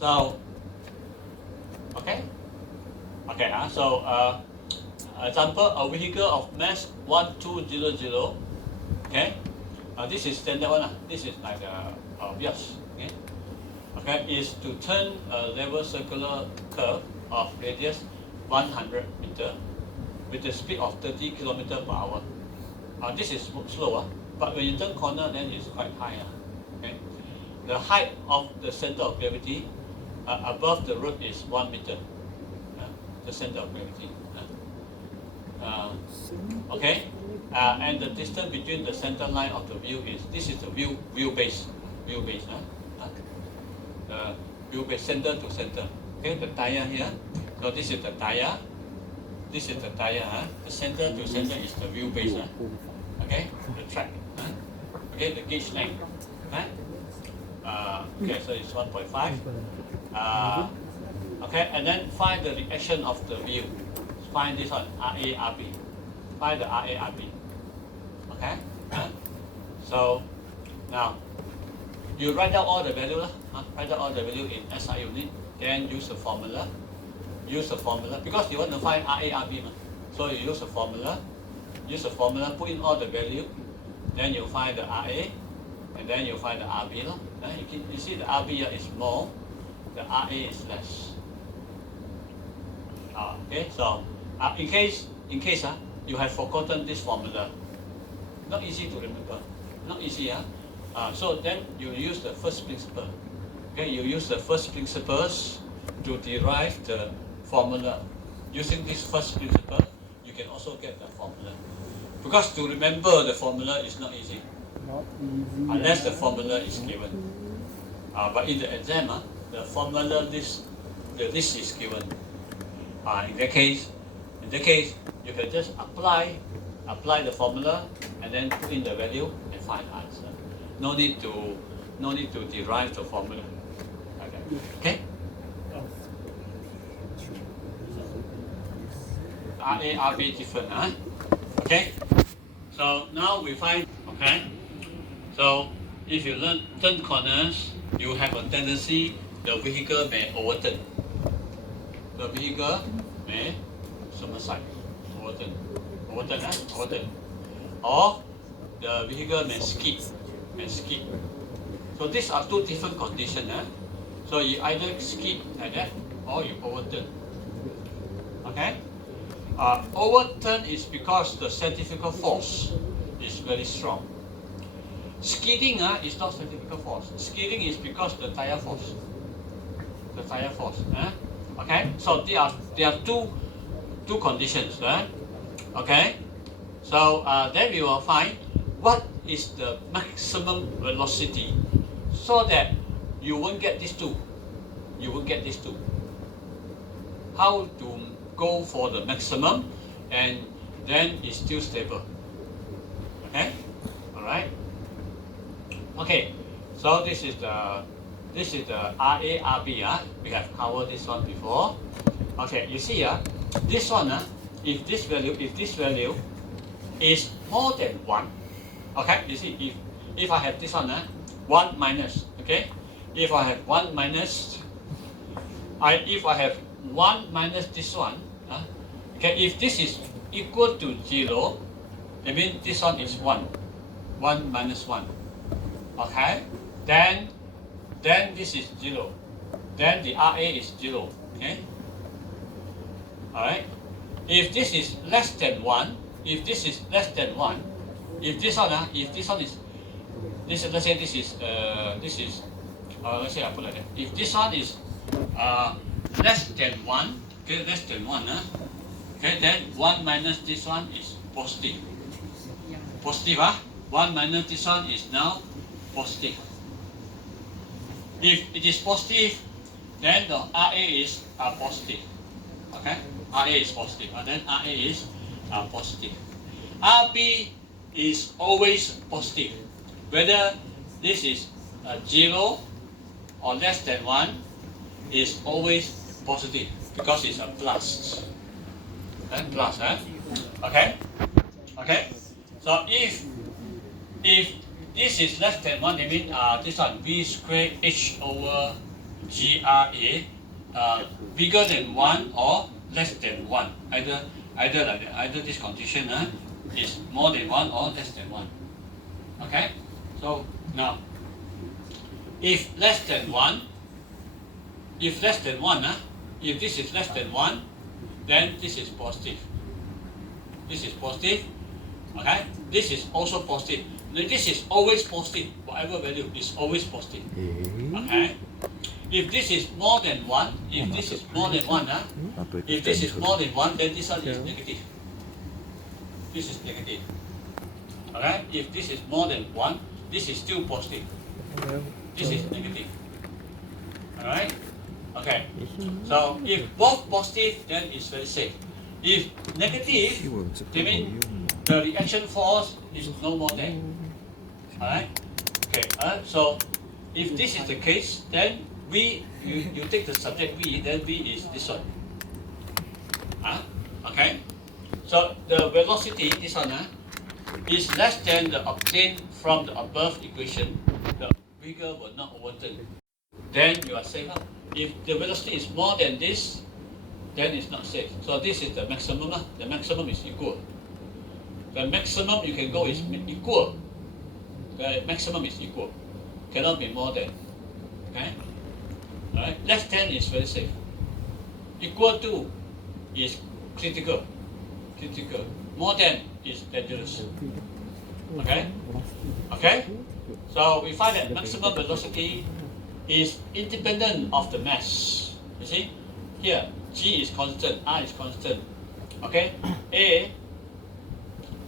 So, okay, example, a vehicle of mass 1200. Okay, this is standard one. This is like obvious. Okay, is to turn a level circular curve of radius 100 meter with a speed of 30 kilometer per hour. This is slow, but when you turn corner, then it's quite high. Okay, the height of the center of gravity above the road is 1 meter. The center of gravity. Okay, and the distance between the center line of the wheel is, this is the wheelbase. Wheelbase, center to center. Okay, the tire here. So this is the tire. This is the tire. The center to center is the wheelbase. Okay, the track. Okay, the gauge length. Okay, so it's 1.5. Okay, and then find the reaction of the wheel. Find this one, RA, RB. Find the RA, RB. Okay? So, now, you write down all the value. Write down all the value in SI unit. Then use the formula. Because you want to find RA, RB. So you use the formula. Put in all the value. Then you find the RA. And then you find the RB. You see the RB here is more. The RA is less. Okay, so in case you have forgotten this formula, not easy to remember, so then you use the first principle. Okay, you use the first principles to derive the formula. Using this first principle, you can also get the formula. Because to remember the formula is not easy. Unless the formula is given. But in the exam, the formula the list is given. In that case, you can just apply the formula and then put in the value and find the answer. No need to derive the formula. Okay. RA, RB different, Okay. So now we find. Okay. So if you learn turn corners, you have a tendency the vehicle may overturn. The vehicle may somersault, overturn, or the vehicle may skid. So these are two different conditions. So you either skid like that, or you overturn. Okay? Overturn is because the centrifugal force is very strong. Skidding is not centrifugal force. Skidding is because the tire force. Okay, so there are two conditions, right? Okay, so then we will find what is the maximum velocity, so that you won't get these two. How to go for the maximum, and then it's still stable. Okay, all right. Okay, so this is the RA, RB. We have covered this one before. Okay, you see this one, if this value is more than 1, okay, you see, if I have this one, 1 minus, okay, if I have 1 minus this one, okay, if this is equal to 0, that means this one is 1 minus 1, okay, then this is 0. Then the RA is 0. Okay? Alright? If this is less than 1, if this is, let's say I put like that. If this one is less than 1, okay, okay, then 1 minus this one is positive. 1 minus this one is now positive. If it is positive, then the RA is positive. Okay? RA is positive. Then RA is positive. RB is always positive. Whether this is 0 or less than 1 is always positive because it's a plus. Plus, okay? Okay? So if this is less than 1, it means this one V squared H over GRA bigger than 1 or less than 1. Either like that. Either this condition is more than 1 or less than 1. Okay? So now, if less than 1, if this is less than 1, then this is positive. This is positive. Okay? This is also positive. This is always positive. Whatever value is always positive. Okay? If this is more than 1, if this is more than 1, if this is more than 1, then this one is negative. This is negative. Okay? If this is more than 1, this is still positive. This is negative. Alright? Okay. So if both positive, then it's very safe. If negative, that means the reaction force is no more than. Alright? Okay. So if this is the case, then you take the subject V, then V is this one. Okay? So the velocity, this one, is less than the obtained from the above equation. The vehicle will not overturn. Then you are safe. If the velocity is more than this, then it's not safe. So this is the maximum. The maximum is equal. The maximum you can go is equal. The maximum is equal. Cannot be more than. Okay? Alright? Less than is very safe. Equal to is critical. Critical. More than is dangerous. Okay? Okay? So we find that maximum velocity is independent of the mass. You see? Here, G is constant, R is constant. Okay? A,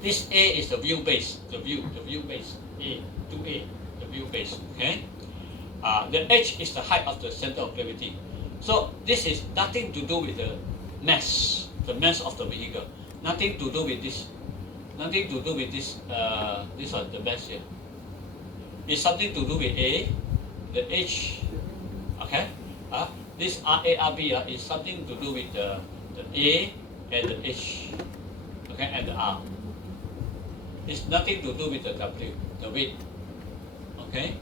this A is the view base. The view base. A, 2A, the view base. Okay? The H is the height of the center of gravity. So this is nothing to do with the mass of the vehicle. Nothing to do with this. Nothing to do with this. This one, the mass here. It's something to do with A, the H. Okay? This RARB is something to do with the A and the H. Okay, and the R. It's nothing to do with the W, the weight. Okay?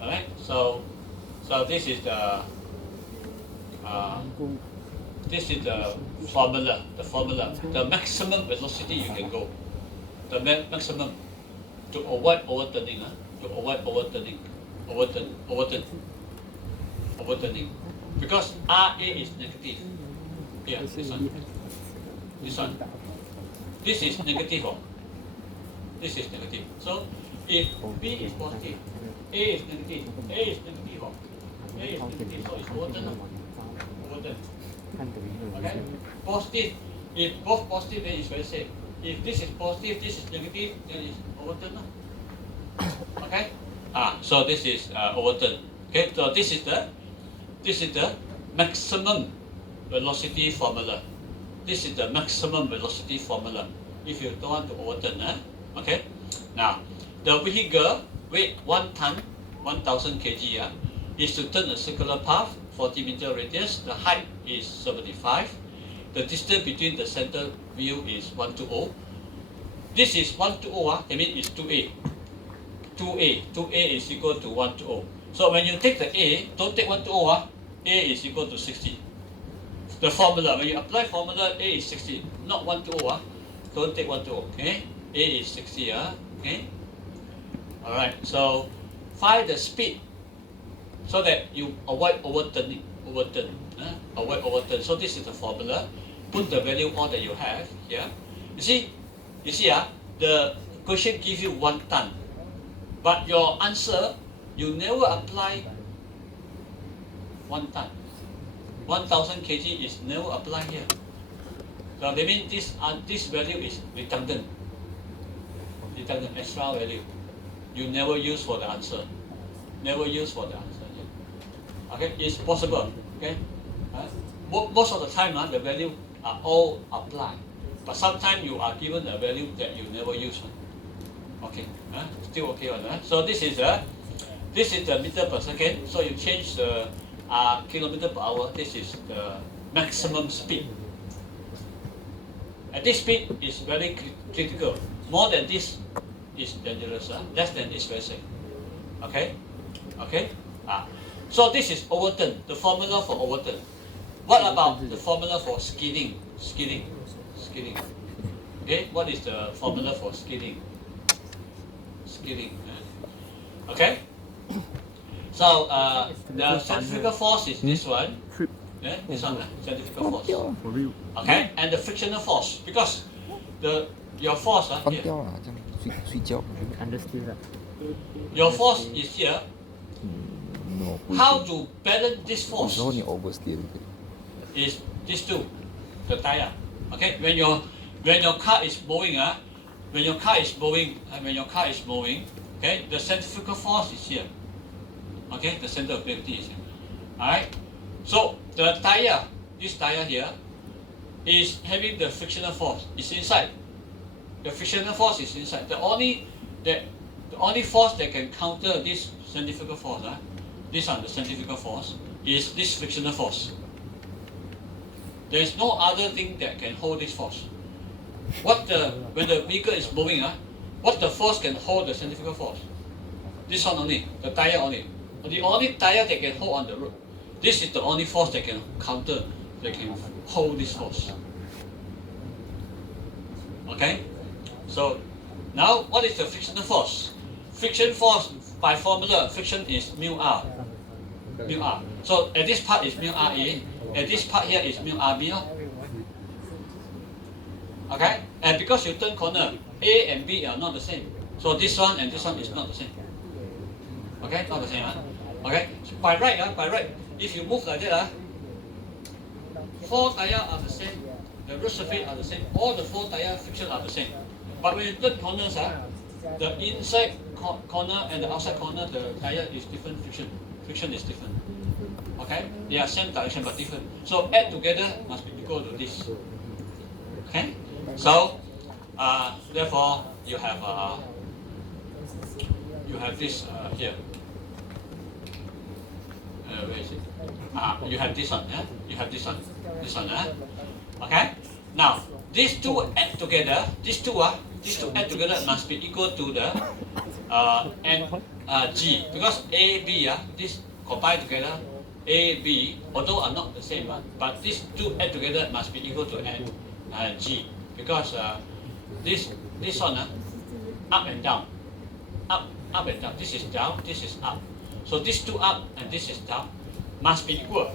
Alright, so this is the formula. The maximum velocity you can go. The maximum to avoid overturning. Overturning. Because RA is negative. Here, this one. This is negative. This is negative. So if B is positive, A is negative, A is negative, so it's overturn. Okay? Positive. If both positive, then it's very safe. If this is positive, this is negative, then it's overturn. Okay? So this is overturn. Okay, so this is the maximum velocity formula. This is the maximum velocity formula. If you don't want to overturn, okay. Now, the vehicle weight 1 ton, 1,000 kg, is to turn a circular path, 40 meter radius. The height is 75. The distance between the center view is 120. This is 120. That means it's 2A. 2A is equal to 120. So when you take the A, don't take 120. A is equal to 60. The formula, when you apply formula, A is 60, not 120. Don't take 120. Okay? A is 60. Okay? Alright, so find the speed so that you avoid overturning. Avoid overturn. So this is the formula. Put the value all that you have here. You see, the question gives you 1 ton. But your answer, you never apply 1 ton. 1,000 kg is never applied here. So that means this value is redundant. Extra value. You never use for the answer. Never use for the answer. Yeah. Okay, it's possible. Okay, most of the time the value are all applied, but sometimes you are given a value that you never use. Okay, still okay on that. So this is the meter per second. So you change the kilometer per hour. This is the maximum speed. And this speed is very critical. More than this is dangerous. Less than this very safe. Okay, okay. So this is overturn, the formula for overturn. What about the formula for skidding? Skidding. Okay, what is the formula for skidding? Okay. So the centrifugal force is this one. Yeah, this one, centrifugal force. Okay, and the frictional force, because your force here, 关掉了，这样睡觉。 Understood. your force is here. No, How to balance this 有 force 时候你 oversteer 就可以。 is these two, the tire. Okay, when your car is moving, when your car is moving, okay, the centrifugal force is here. Okay, the center of gravity is here. Alright, so the tire, this tire here, is having the frictional force. It's inside. The frictional force is inside. The only force that can counter this centrifugal force, this one, the centrifugal force, is this frictional force. There is no other thing that can hold this force. When the vehicle is moving, what the force can hold the centrifugal force? This one only, the tire only. The only tire that can hold on the road. This is the only force that can counter, that can hold this force. Okay? So now what is the frictional force? Friction force by formula, friction is mu r. Mu r. So at this part is mu r a, at this part here is mu r b. Okay? And because you turn corner, A and B are not the same. So this one and this one is not the same. Okay? Not the same. Okay? So by right, if you move like that, 4 tires are the same, the road surface are the same, all the 4 tire friction are the same. But when you turn corners, the inside corner and the outside corner, the tire is different friction. Friction is different. Okay? They are same direction but different. So add together must be equal to this. Okay? So therefore you have this here. Where is it? You have this one, yeah? You have this one. Okay? Now these two add together, these two add together must be equal to the G, because A, B, this combined together, A, B, although are not the same, but these two add together must be equal to G, because this one, up and down, up and down, this is down, this is up. So these two up and this is down must be equal.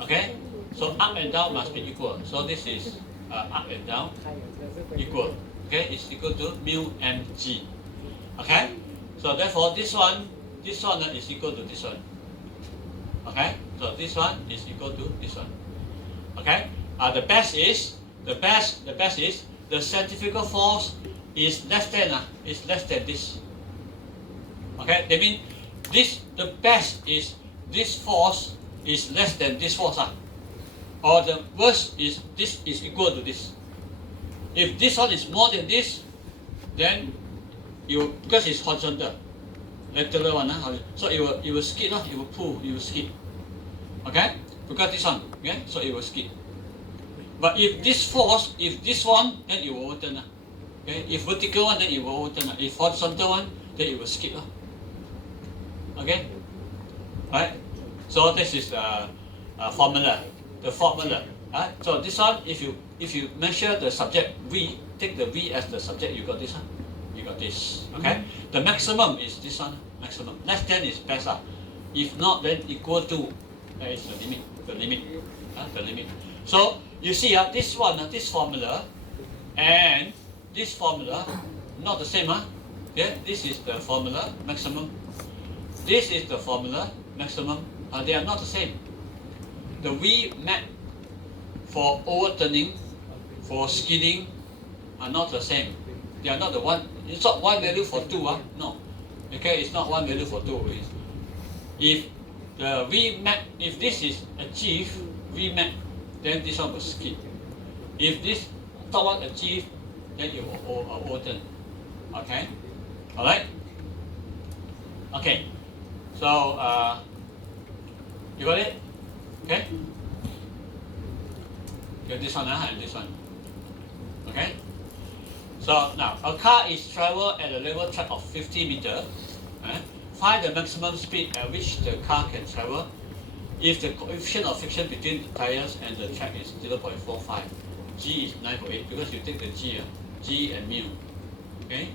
Okay? So up and down must be equal. So this is up and down equal. Okay? It's equal to mu mg. Okay? So therefore this one is equal to this one. Okay? So this one is equal to this one. Okay? The best is the centrifugal force is less than this. Okay? That means the best is this force is less than this force. Or the worst is this is equal to this. If this one is more than this, then because it's horizontal, lateral one, so it will skid, it will pull, it will skid. Okay? Because this one, okay? So it will skid. But if this one, then it will overturn. Okay? If vertical one, then it will overturn. If horizontal one, then it will skid. Okay? Right? So this is the formula. The formula. So this one, if you measure the subject V, take the V as the subject, you got this one. You got this. Okay? The maximum is this one. Maximum. Less than is best. If not, then equal to, that is the limit. The limit. So you see, this one, this formula, and this formula, not the same. Yeah, this is the formula maximum. This is the formula maximum. They are not the same. The V max for overturning, for skidding, are not the same. They are not the one. It's not one value for two. No. Okay, it's not one value for two. If the V max, if this is achieved V max, then this one will skid. If this top one achieved, then it will overturn. Okay. All right. Okay. So you got it? Okay? You got this one and this one. Okay? So now a car is travel at a level track of 50 meters. find the maximum speed at which the car can travel if the coefficient of friction between the tires and the track is 0.45. G is 9.8 because you take the G, G and mu. Okay?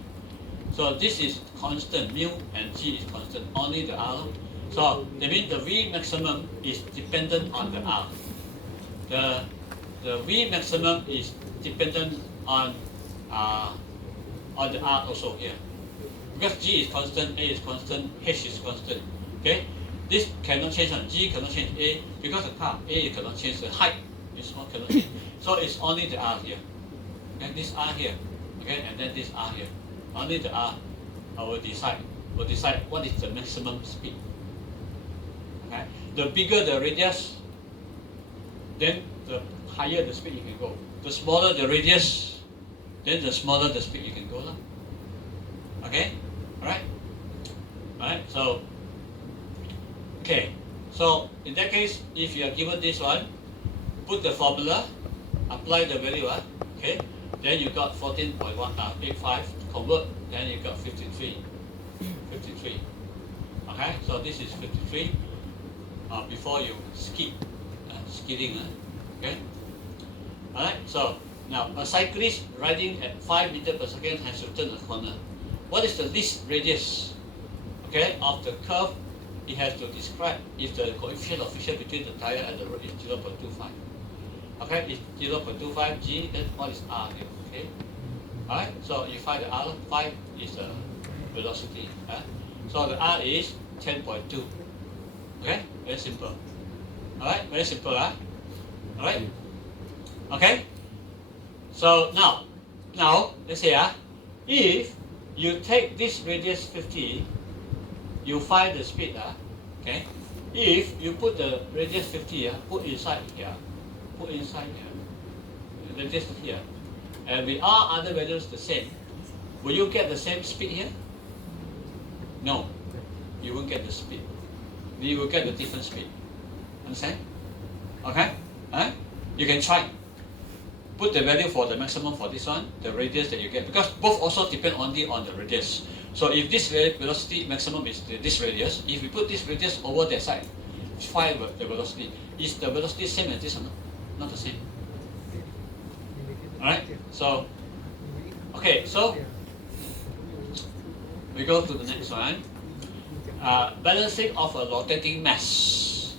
So this is constant, mu and G is constant, only the R. So that means the V maximum is dependent on the R. The V maximum is dependent on the R also here. Because G is constant, A is constant, H is constant. Okay? This cannot change on G cannot change A because the car A cannot change, the height is not cannot change. So it's only the R here. And this R here. Okay, and then this R here. Only the R will decide what is the maximum speed. Okay? The bigger the radius, then the higher the speed you can go. The smaller the radius, then the smaller the speed you can go. Okay? Alright? Alright, so okay. So in that case, if you are given this one, put the formula, apply the value, okay? Then you got 14.185 convert, then you got 53. 53. Okay, so this is 53 before you skidding. Okay. Alright, so now a cyclist riding at 5 meters per second has to turn a corner. What is the least radius, okay, of the curve? It has to describe if the coefficient of friction between the tire and the road is 0.25. Okay, it's 0.25 G, then what is R here? Okay. Alright, so you find the R, 5 is the velocity. So the R is 10.2. Okay, very simple. Alright, very simple. Alright. Okay. So now let's say if you take this radius 50, you find the speed. Okay. If you put the radius 50, put inside here, radius here, and with all other values the same, will you get the same speed here? No, you won't get the speed. You will get a different speed. Understand? Okay? You can try. Put the value for the maximum for this one, the radius that you get, because both also depend only on the radius. So if this velocity maximum is this radius, if we put this radius over that side, find the velocity. Is the velocity same as this or not? Not the same. Alright? So, okay, so we go to the next one. Balancing of a rotating mass.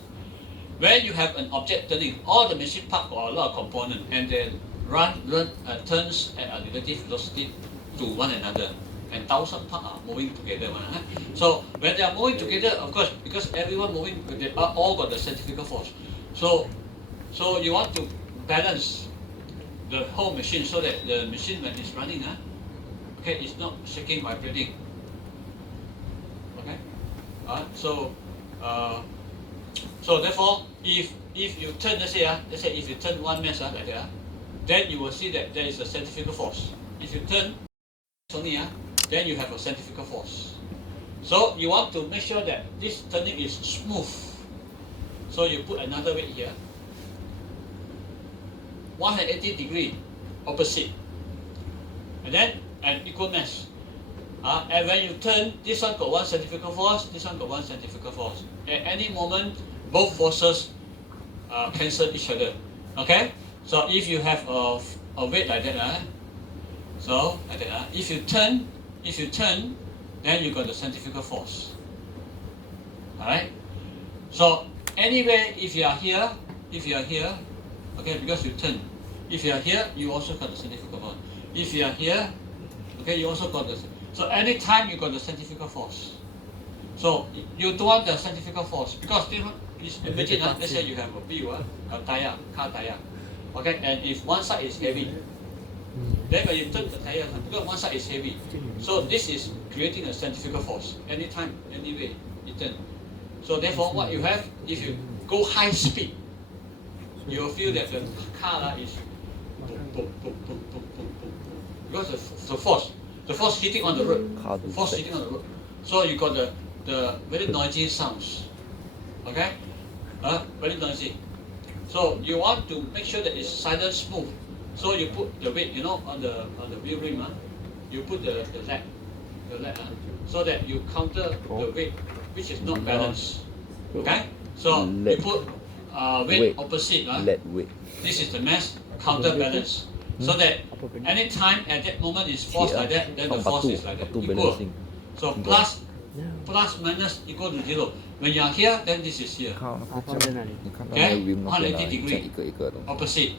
When you have an object turning, all the machine parts or a lot of components, and they turns at a relative velocity to one another, and thousand parts are moving together. So when they are moving together, of course, because everyone moving, they are all got the centrifugal force. So you want to balance the whole machine so that the machine when it's running, okay, it's not shaking, vibrating. Okay, so therefore, if you turn, let's say if you turn one mass like that, then you will see that there is a centrifugal force. If you turn only, then you have a centrifugal force. So you want to make sure that this turning is smooth. So you put another weight here, 180 degree opposite, and then an equal mass. And when you turn, this one got one centrifugal force, this one got one centrifugal force. At any moment, both forces cancel each other. Okay? So if you have a weight like that, so like that, if you turn, then you got the centrifugal force. Alright? So anyway, if you are here, okay, because you turn. If you are here, you also got the centrifugal force. If you are here, okay, you also got the. So anytime you got the centrifugal force. So you don't want the centrifugal force because imagine, let's say you have a wheel, a tire, car tire, okay, and if one side is heavy, then when you turn the tire, because one side is heavy, so this is creating a centrifugal force. Anytime, anyway, you turn. So therefore, what you have, if you go high speed, you will feel that the car is boom, because the force hitting on the road, so you got the very noisy sounds, okay, very noisy. So you want to make sure that it's silent, smooth. So you put the weight, on the wheel rim, you put the leg, the lead, so that you counter the weight which is not balanced. Okay? So you Lead. put weight opposite. Lead weight. This is the mass counterbalance. So that any time at that moment is force like that, then the force is like that, equal. balancing. So plus minus equal to 0. When you are here, then this is here. 你看到 Okay? 那个 rim 那边 180 啊， degree 这样一个一个的东西。 Opposite.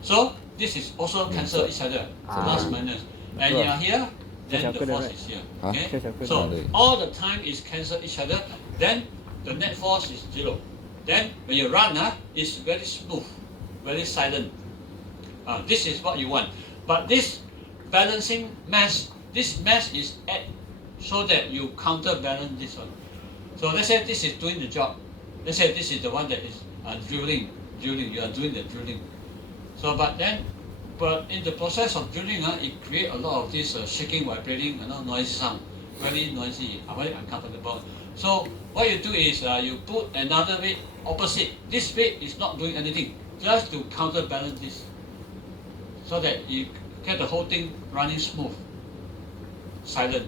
So this is also cancel each other. Plus minus. And you are here, then the force is here. Okay? So all the time is cancel each other. Then the net force is 0. Then when you run, it's very smooth, very silent. This is what you want. But this balancing mass, this mass is at so that you counterbalance this one. So let's say this is doing the job. Let's say this is the one that is drilling. You are doing the drilling. So but in the process of drilling, it creates a lot of this shaking, vibrating, noisy sound, very noisy, very uncomfortable. So what you do is you put another weight opposite. This weight is not doing anything, just to counterbalance this, so that you get the whole thing running smooth, silent.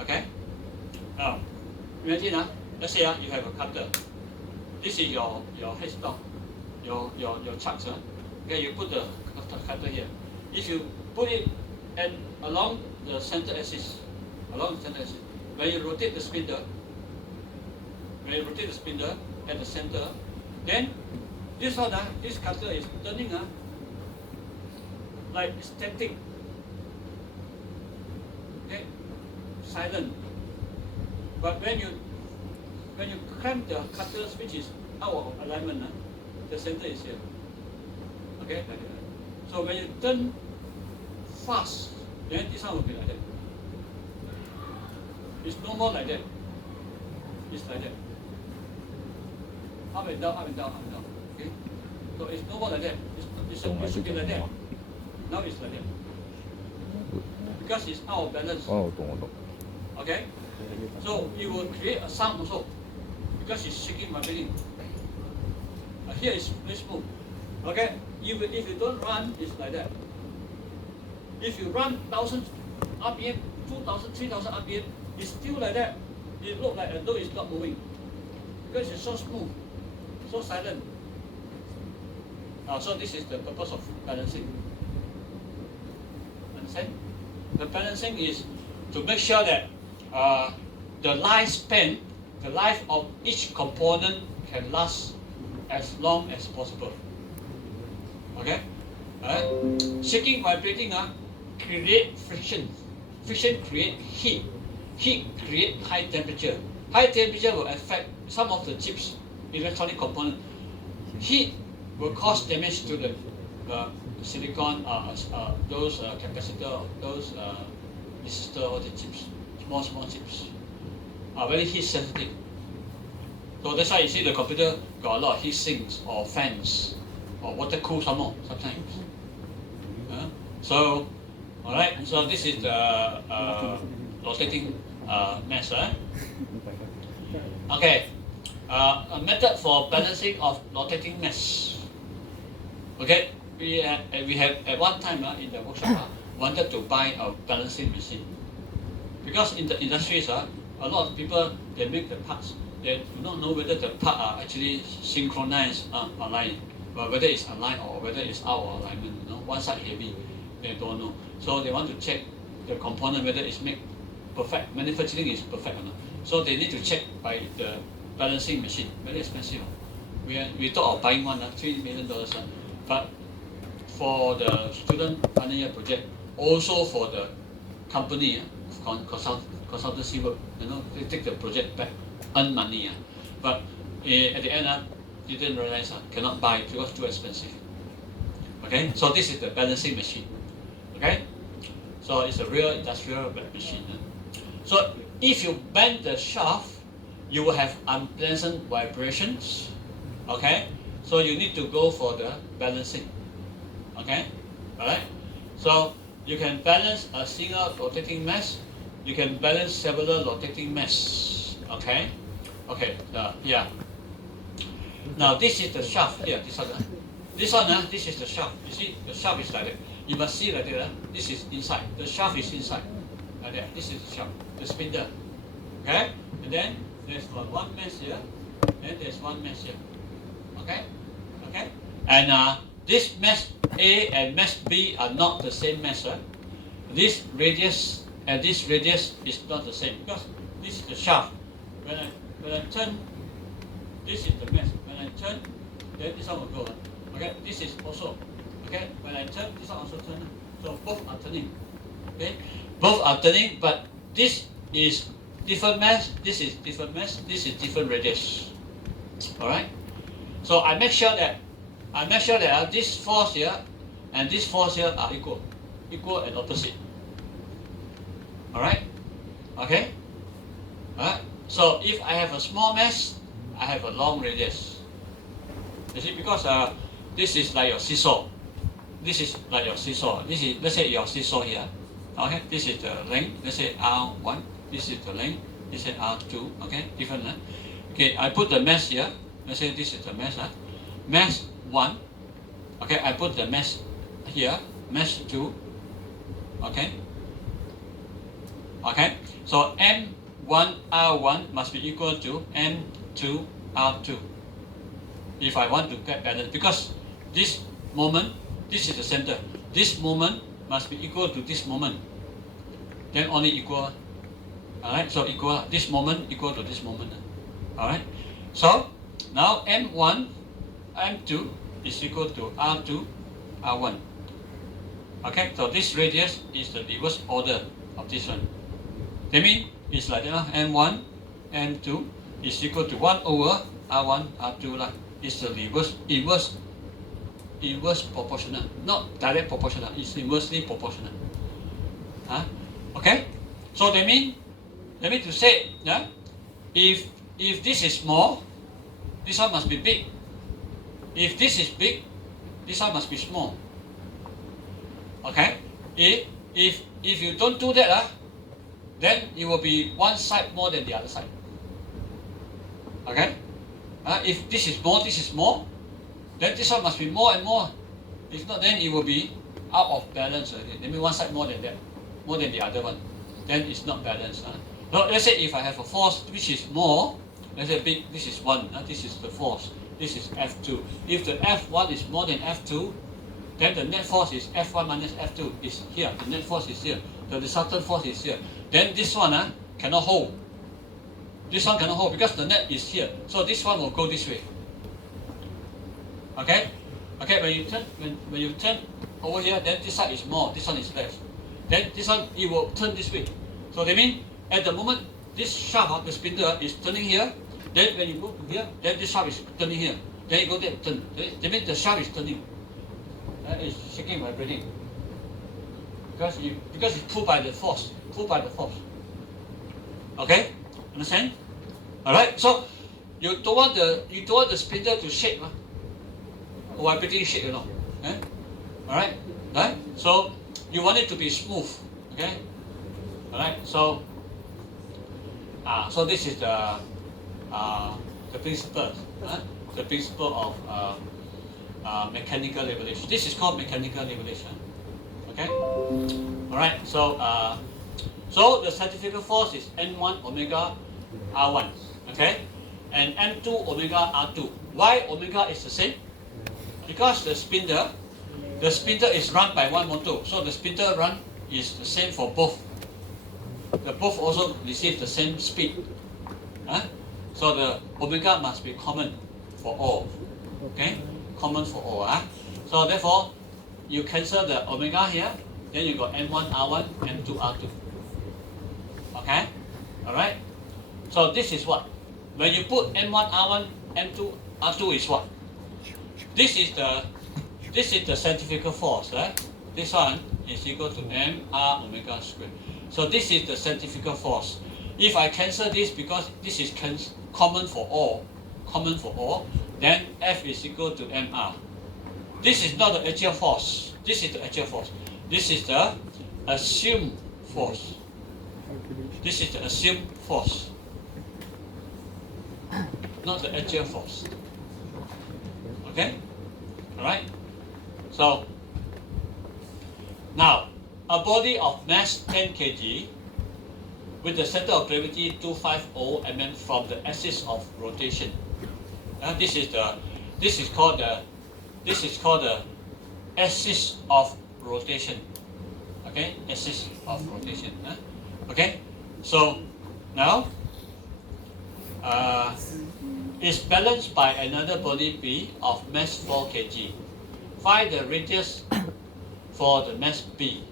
Okay? Now, imagine let's say you have a cutter. This is your headstock, your chucks. Okay, you put the cutter here. If you put it along the center axis, when you rotate the spindle, at the center, then this one, this cutter is turning like static. Okay, silent. But when you clamp the cutters, which is out of alignment, the center is here. Okay, like that. So when you turn fast, then this one will be like that. It's no more like that. It's like that. Up and down, up and down, up and down. Okay? So it's no more like that. It should be like that. Now it's like that. Because it's out of balance. 哦，我懂我懂。 Okay? So it will create a sound also. Because it's shaking, vibrating. Here is very smooth. Okay? If you don't run, it's like that. If you run 1,000 RPM, 2,000, 3,000 RPM, it's still like that. It looks like as though it's not moving. Because it's so smooth, so silent. So this is the purpose of balancing. Understand? The balancing is to make sure that the lifespan, the life of each component can last as long as possible. Okay? Shaking, vibrating, create friction. Friction create heat. Heat create high temperature. High temperature will affect some of the chips, electronic component. Heat will cause damage to the silicon, those capacitor, those resistor, all the chips, small chips, are very heat sensitive. So that's why you see the computer got a lot of heat sinks or fans or water cool sometimes. So, all right. So this is the rotating mass. Okay. A method for balancing of rotating mass. Okay. We have at one time in the workshop wanted to buy a balancing machine, because in the industries a lot of people, they make the parts, they do not know whether the part are actually synchronized aligned, but whether it's aligned or whether it's out of alignment. One side heavy, they don't know. So they want to check the component whether it's made perfect, manufacturing is perfect or not. So they need to check by the balancing machine. Very expensive. We thought of buying one, $3 million. But for the student final year project, also for the company, consultancy work, they take the project back, earn money. But at the end, you didn't realize cannot buy because too expensive. Okay, so this is the balancing machine. Okay, so it's a real industrial machine. So if you bend the shaft, you will have unpleasant vibrations. Okay, so you need to go for the balancing. Okay, alright. So you can balance a single rotating mass. You can balance several rotating mass. Okay, okay. Yeah. Now this is the shaft here. This one. This is the shaft. You see, the shaft is like that. You must see like that. This is inside. The shaft is inside. like that. This is the shaft, the spindle. Okay? And then there's one mass here, and there's one mass here. Okay? Okay? And this mass A and mass B are not the same mass. This radius and this radius is not the same because this is the shaft. When I turn, this is the mass. When I turn, then this one will go. Okay? This is also. Okay? When I turn, this one also turn. So both are turning. Okay? Both are turning, but this is different mass, this is different mass, this is different radius. Alright? So I make sure that this force here and this force here are equal and opposite. Alright? Okay? Alright? So if I have a small mass, I have a long radius. You see, because this is like your seesaw. This is like your seesaw. This is, let's say your seesaw here. Okay? This is the length, let's say R1. This is the length, this is R2. Okay? Different. Okay, I put the mass here. Let's say this is the mass. Mass 1. Okay, I put the mass here. Mass 2. Okay? Okay? So M1 R1 must be equal to M2 R2. If I want to get balance, because this moment, this is the center. This moment must be equal to this moment. Then only equal. Alright, so equal this moment equal to this moment. Alright, so now M1, M2 is equal to R2, R1. Okay, so this radius is the reverse order of this one. That means it's like M1, M2 is equal to 1 over R1, R2 lah. It's the inverse proportional, not direct proportional. It's inversely proportional. Okay, so that means. Let me to say, if this is small, this one must be big. If this is big, this one must be small. Okay? If you don't do that, then it will be one side more than the other side. Okay? If this is more, then this one must be more and more. If not, then it will be out of balance. That means one side more than that, more than the other one. Then it's not balanced. Now, let's say if I have a force which is more, let's say big, this is 1, this is the force, this is F2. If the F1 is more than F2, then the net force is F1 minus F2 is here. The net force is here. The resultant force is here. Then this one cannot hold. This one cannot hold because the net is here. So this one will go this way. Okay? Okay, when you turn over here, then this side is more, this one is less. Then this one, it will turn this way. So that means at the moment, this shaft, the spindle is turning here. Then when you go to here, then this shaft is turning here. Then you go there, turn. That means the shaft is turning. It's shaking, vibrating. Because it's pulled by the force. Okay, understand? All right. So you don't want the spindle to shake, vibrating shake, All right. Right. So you want it to be smooth. Okay. All right. So this is the principle. The principle of mechanical levelage. This is called mechanical levelage. Okay. All right. So the centrifugal force is N1 omega R1. Okay. And N2 omega R2. Why omega is the same? Because the spindle is run by one motor. So the spindle run is the same for both. The both also receive the same speed. So the omega must be common for all. Okay? Common for all. So therefore, you cancel the omega here, then you got N1 R1, N2 R2. Okay? Alright? So this is what? When you put N1 R1, N2 R2 is what? This is the centrifugal force. This one is equal to mR omega squared. So this is the centrifugal force. If I cancel this because this is common for all, then F is equal to mR. This is not the actual force. This is the actual force. This is the assumed force. This is the assumed force. Not the actual force. Okay? Alright? So, now, a body of mass 10 kg with the center of gravity 250 mm from the axis of rotation. This is called the axis of rotation. Okay, axis of rotation. Okay, so now is balanced by another body B of mass 4 kg. Find the radius for the mass B.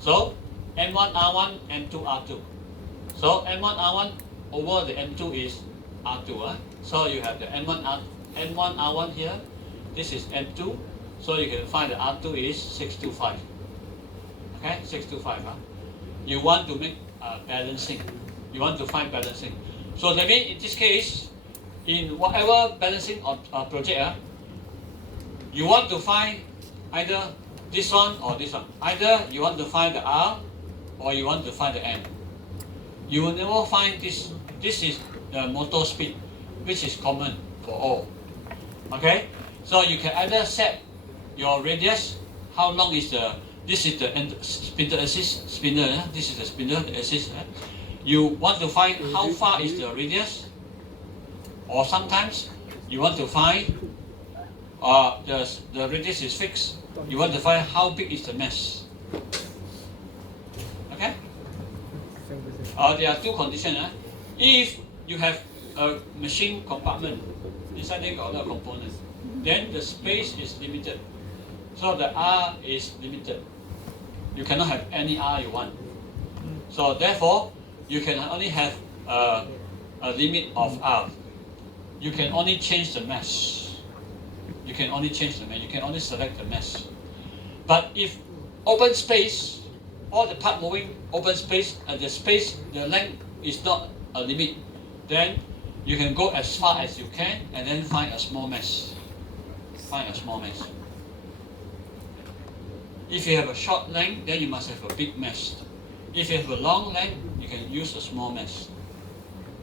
So M1 R1, M2 R2. So M1 R1 over the M2 is R2. So you have the M1 R1 here. This is M2. So you can find the R2 is 625. Okay, 625. You want to make balancing. You want to find balancing. So that means in this case, in whatever balancing project, you want to find either this one or this one. Either you want to find the R or you want to find the M. You will never find this. This is the motor speed, which is common for all. Okay, so you can either set your radius. How long is the? This is the spindle axis. Spindle. This is the spindle axis. You want to find how far is the radius, or sometimes you want to find the radius is fixed. You want to find how big is the mesh. Okay. There are two conditions. If you have a machine compartment, inside there got a lot of components, then the space is limited. So the R is limited. You cannot have any R you want. So therefore, you can only have a limit of R. You can only change the mesh. You can only change the mesh. You can only select the mesh. But if open space, all the part moving open space, and the length is not a limit, then you can go as far as you can and then find a small mesh. Find a small mesh. If you have a short length, then you must have a big mesh. If you have a long length, you can use a small mesh,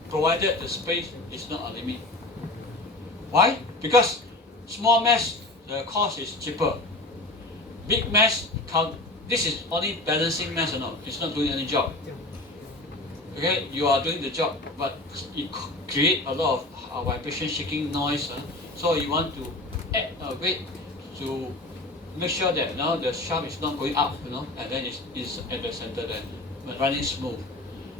provided the space is not a limit. Why? Because small mesh, the cost is cheaper. Big mesh, this is only balancing mesh or not. It's not doing any job. Okay, you are doing the job, but it create a lot of vibration, shaking, noise. So you want to add a weight to make sure that now the shaft is not going up, and then it's at the center there, but running smooth.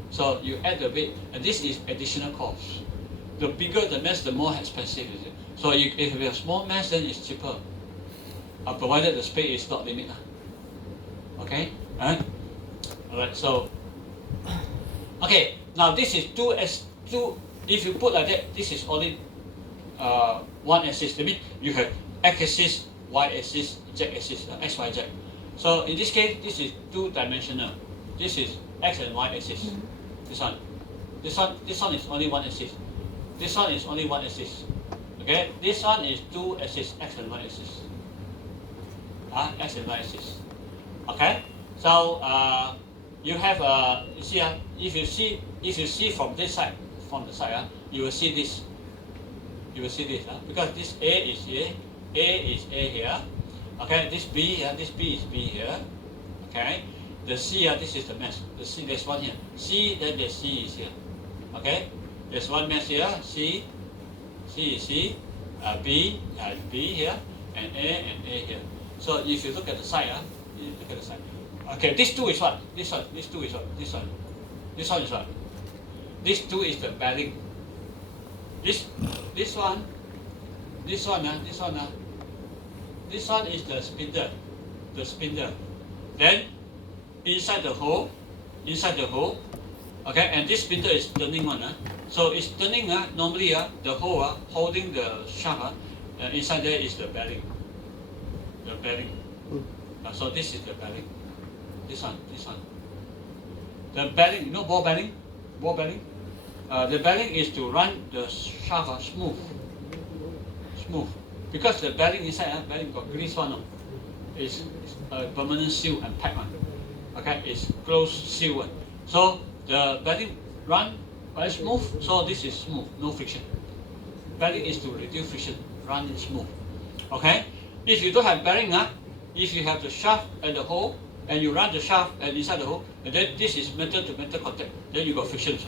So you add the weight, and this is additional cost. The bigger the mesh, the more expensive is it. So if you have a small mesh, then it's cheaper, provided the space is not limited. Okay, alright. So okay, now this is 2. If you put like that, this is only one axis. That means you have x-axis, y-axis, z-axis, x, y, z. So in this case, this is 2-dimensional. This is x and y axis. This one is only one axis. This one is only one axis. Okay, this one is 2 axis, x and y axis. X and y axis. Okay, so you have you see if you see from this side, from the side, you will see this. You will see this because this A is here, A is A here. Okay, this B here, this B is B here. Okay, the C here, this is the mesh. The C, there's one here. C, then the C is here. Okay, there's one mesh here. C is C, B B here, and A here. So if you look at the side, you look at the side. Okay, this 2 is what? This one. This 2 is what? This one. This one is what? This 2 is the bearing. This one is the spindle. The spindle. Then inside the hole. Okay, and this spindle is turning one. So it's turning. Normally, the hole holding the shaft. Inside there is the bearing. The bearing. So this is the bearing. This one. The bearing. You know ball bearing? Ball bearing. The bearing is to run the shaft smooth. Because the bearing inside, bearing got grease one. It's a permanent seal and pack one. Okay, it's closed seal one. So the bearing run very smooth. So this is smooth, no friction. Bearing is to reduce friction, run it smooth. Okay, if you don't have bearing, if you have the shaft and the hole, and you run the shaft and inside the hole, and then this is metal to metal contact, then you got friction.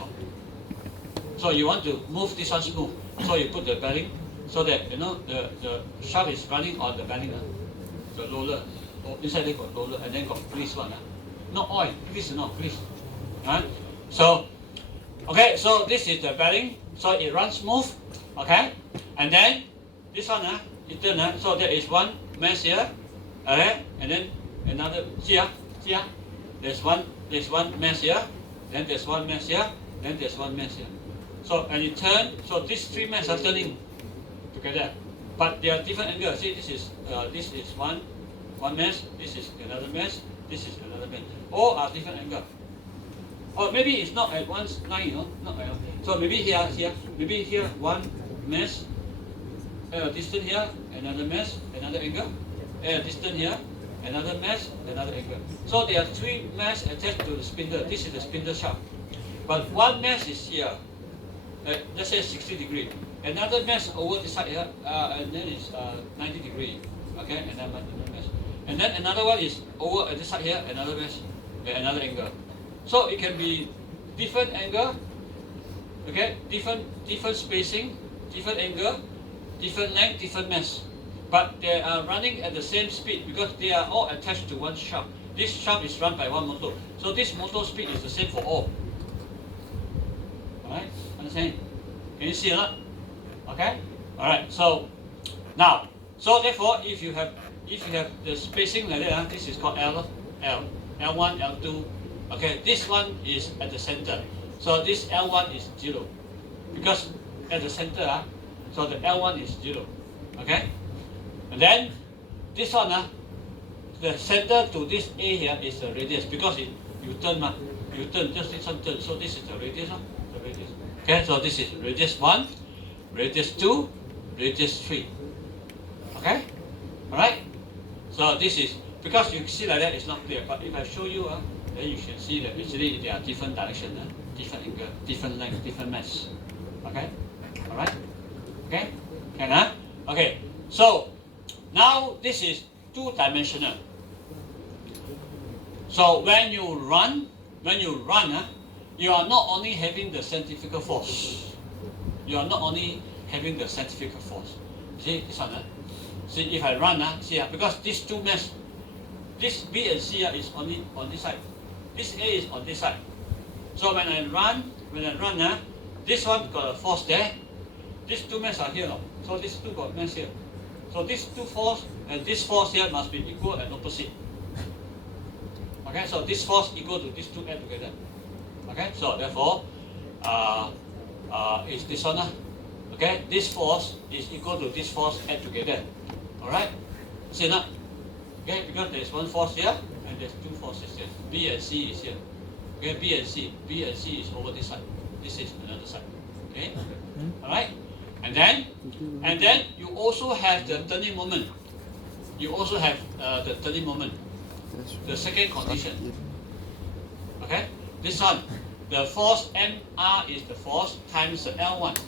So you want to move this one smooth, so you put the bearing so that the shaft is running on the bearing, the roller. Inside they got roller and then got grease one. Not oil, grease not grease. So okay, so this is the bearing, so it runs smooth. Okay, and then this one it turn, so there is one mesh here, okay, and then another here, there's one mesh here, then there's one mesh here, then there's one mesh here. So and it turn, so these three meshes are turning together, but they are different angles. See, this is one mesh, this is another mesh, this is another mesh. All are different angles. Or maybe it's not at one line, not at one. So maybe here, maybe here one mesh, distance here, another mesh, another angle, distance here, another mesh, another angle. So there are three meshes attached to the spindle. This is the spindle shaft. But one mesh is here, let's say 60 degrees. Another mesh over this side here, and then it's 90 degrees. Okay, another mesh. And then another one is over at this side here, another mesh, another angle. So it can be different angle, okay, different spacing, different angle, different length, different mesh. But they are running at the same speed because they are all attached to one shaft. This shaft is run by one motor. So this motor speed is the same for all. Alright, understand? Can you see or not? Okay? Alright, so now, so therefore if you have the spacing like that, this is called L1, L2. Okay, this one is at the center. So this L1 is 0. Because at the center, so the L1 is 0. Okay? And then this one, the center to this A here is the radius because you turn, just this one turn. So this is the radius, the radius. Okay, so this is radius 1, radius 2, radius 3. Okay? Alright? So this is, because you see like that, it's not clear. But if I show you, then you can see that actually there are different directions, different angle, different length, different mesh. Okay? Alright? Okay? Can, Okay, so now this is two-dimensional. So when you run, you are not only having the centrifugal force. You are not only having the centrifugal force. See this one, See if I run, see, because these two mesh, this B and C is only on this side. This A is on this side. So when I run, this one got a force there. These two mesh are here, no? So these two got mesh here. So these two force and this force here must be equal and opposite. Okay, so this force equal to these two add together. Okay, so therefore, is this one. Okay, this force is equal to this force add together. Alright, see now? Okay, because there is one force here and there's two forces here. B and C is here. Okay, B and C is over this side. This is another side. Okay, alright, and then you also have the turning moment. You also have the turning moment. The second condition. Okay, this one, the force MR is the force times the L1.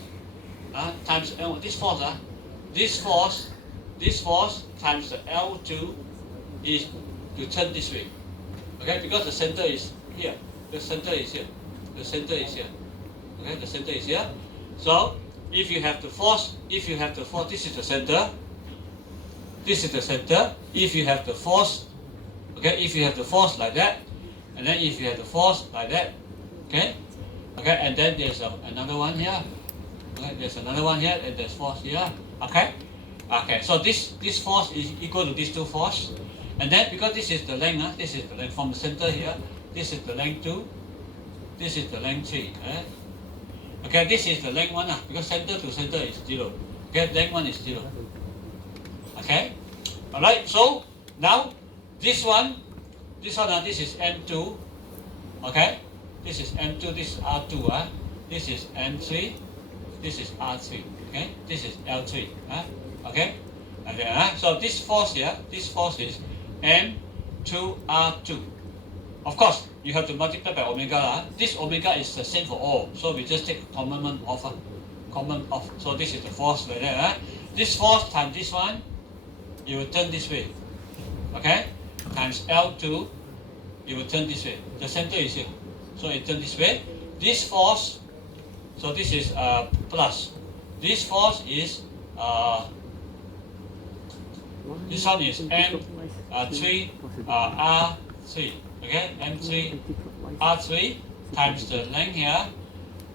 Times L1. This force times the L2 is to turn this way. Okay, because the center is here. The center is here. The center is here. Okay, the center is here. So if you have the force, this is the center. This is the center. If you have the force, okay, if you have the force like that, and then if you have the force like that, okay, and then there's another one here. Okay, there's another one here, and there's force here. Okay. So this force is equal to these two force, and then because this is the length, this is the length from the center here. This is the length 2. This is the length 3. Okay, this is the length 1 because center to center is 0. Okay, length 1 is 0. Okay, all right. So now this one, this is M2. Okay, this is M2. This is R2. This is M3. This is R3. Okay, this is L3. Okay, so this force here, this force is M2R2. Of course, you have to multiply by omega. This omega is the same for all, so we just take common off. So this is the force like that. This force times this one, you will turn this way. Okay, times L2 it will turn this way. The center is here, so it turn this way. This force, so this is plus. This force is this one is M3 R3. Okay, M3 R3 times the length here,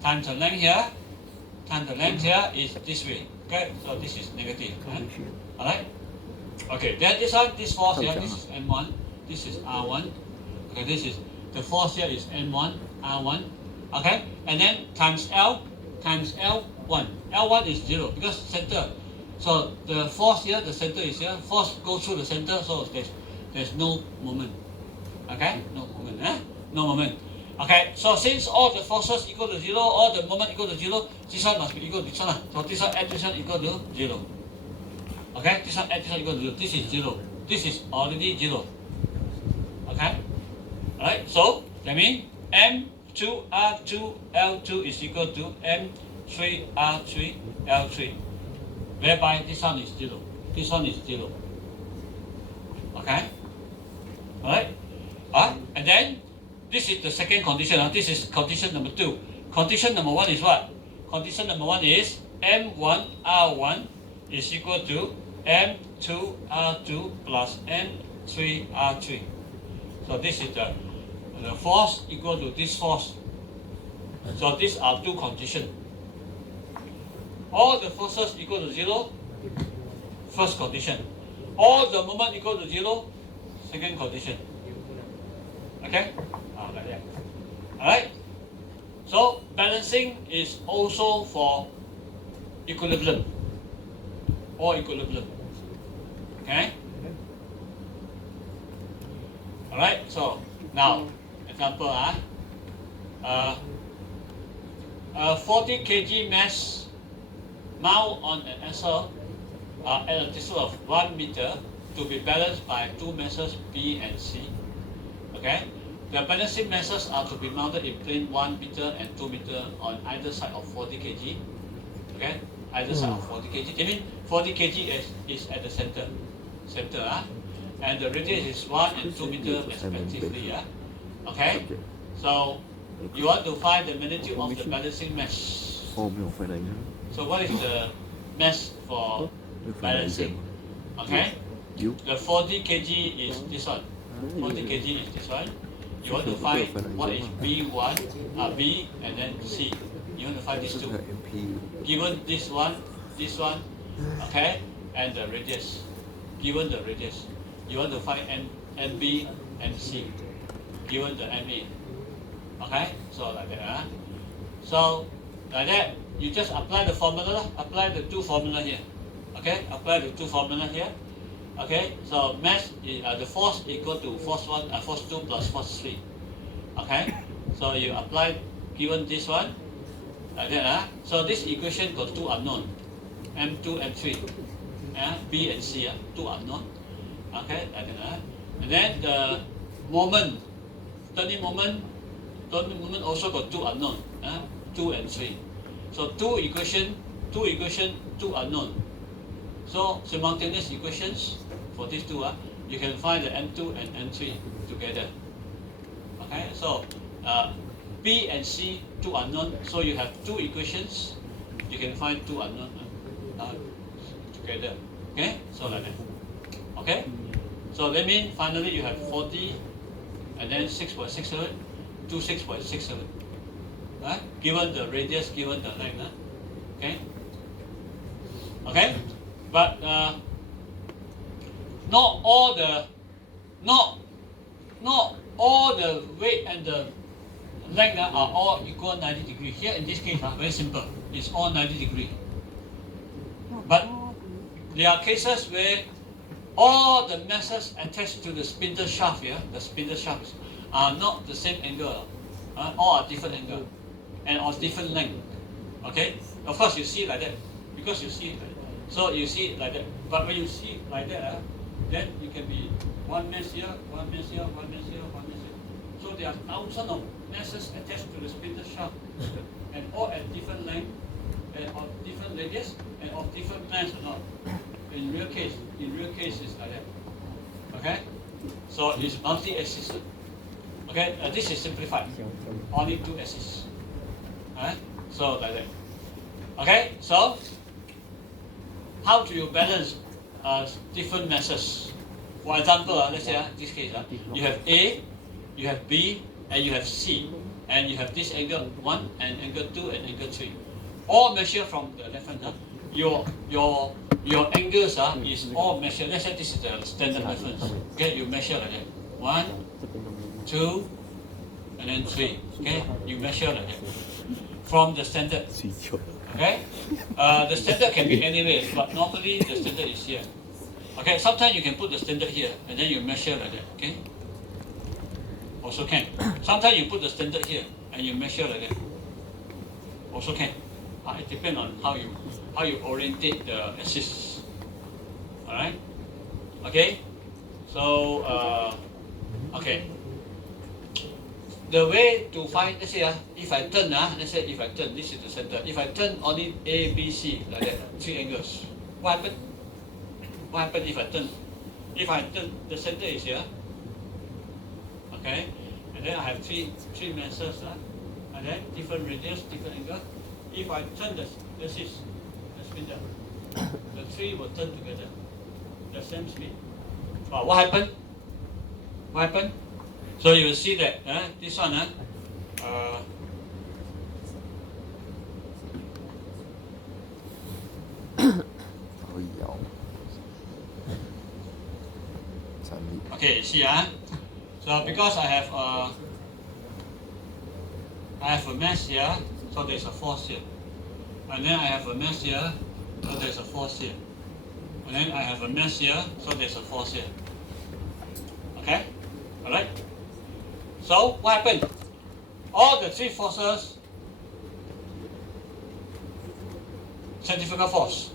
times the length here, times the length here is this way. Okay, so this is negative. Alright? Okay, then this force here, this is M1, this is R1. Okay, this is the force here is M1, R1. Okay, and then times L1. L1 is 0 because center. So the force here, the center is here. Force goes through the center, so there's no moment. Okay, no moment. No moment. Okay, so since all the forces equal to 0, all the moment equal to 0, this one must be equal to this one. So this one add this one equal to 0. Okay, this one add this one equal to 0. This is 0. This is already 0. Okay? Alright, so that means M2R2 L2 is equal to M3R3 L3. Whereby this one is 0. This one is 0. Okay? Alright? And then this is the second condition. This is condition number 2. Condition number 1 is what? Condition number 1 is M1R1 is equal to M2R2 plus M3R3. So this is the force equal to this force. So these are two conditions. All the forces equal to 0, first condition. All the moment equal to 0, second condition. Okay? Like that. Alright? So balancing is also for equilibrium or equilibrium. Okay? Alright, so now example, 40 kg mass mount on an axle at a distance of 1 meter to be balanced by two masses B and C. Okay? The balancing masses are to be mounted in plane 1 meter and 2 meter on either side of 40 kg. Okay? Either side of 40 kg. I mean 40 kg is at the center. And the radius is 1 and 2 meter respectively. Okay? So you want to find the magnitude of the balancing mass. So what is the mass for balancing? Okay? The 40 kg is this one. 40 kg is this one. You want to find what is B1, B and then C. You want to find these two. Given this one, okay, and the radius. Given the radius, you want to find MB and C. Given the MA. Okay, so like that. So like that, you just apply the formula. Apply the two formula here. Okay, apply the two formula here. Okay, so mass is, the force equal to force 1, force 2 plus force 3. Okay, so you apply given this one like that. So this equation got two unknown, M2, M3, B and C, two unknown. Okay, like that. And then the moment, turning moment also got two unknown, 2 and 3. So two equation, two unknown. So simultaneous equations for these two, you can find the M2 and M3 together. Okay, so B and C, two unknown. So you have two equations. You can find two unknown together. Okay, so like that. Okay, so that means finally you have 40 and then 6.67, 26.67. Given the radius, given the length. Okay. Okay, but not all the weight and the length are all equal 90 degrees. Here in this case, very simple. It's all 90 degrees. But there are cases where all the masses attached to the spindle shaft here, the spindle shafts, are not the same angle. All are different angle and of different length. Okay? Of course, you see it like that because you see it like that. So you see it like that. But when you see it like that, then it can be one mass here, one mass here, one mass here, one mass here. So there are thousands of masses attached to the spindle shaft, and all at different length, and of different radius, and of different mass or not. In real case it's like that. Okay? So it's multi-axis. Okay, this is simplified. Only 2 axes. Alright, so like that. Okay, so how do you balance different masses? For example, let's say this case, you have A, you have B, and you have C, and you have this angle 1 and angle 2 and angle 3. All measured from the left hand. Your angles is all measured. Let's say this is the standard reference. Okay, you measure like that. 1, 2, and then 3. Okay, you measure like that from the standard. Okay, the standard can be anywhere, but normally the standard is here. Okay, sometimes you can put the standard here and then you measure like that. Okay, also can. Sometimes you put the standard here and you measure like that. Also can. It depends on how you orientate the axis. All right. Okay. So okay. The way to find, let's say if I turn, let's say if I turn, this is the center. If I turn only A, B, C like that, 3 angles. What happens? What happens if I turn? If I turn, the center is here. Okay, and then I have three masses, and then different radius, different angle. If I turn the spindle, the 3 will turn together, the same speed. What happened? What happened? So you will see that this one, 可以摇。站立。 Okay, see so because I have a mass here, so there's a force here. And then I have a mass here, so there's a force here. And then I have a mass here, so there's a force here. Okay? Alright? So what happened? All the 3 forces, centrifugal force,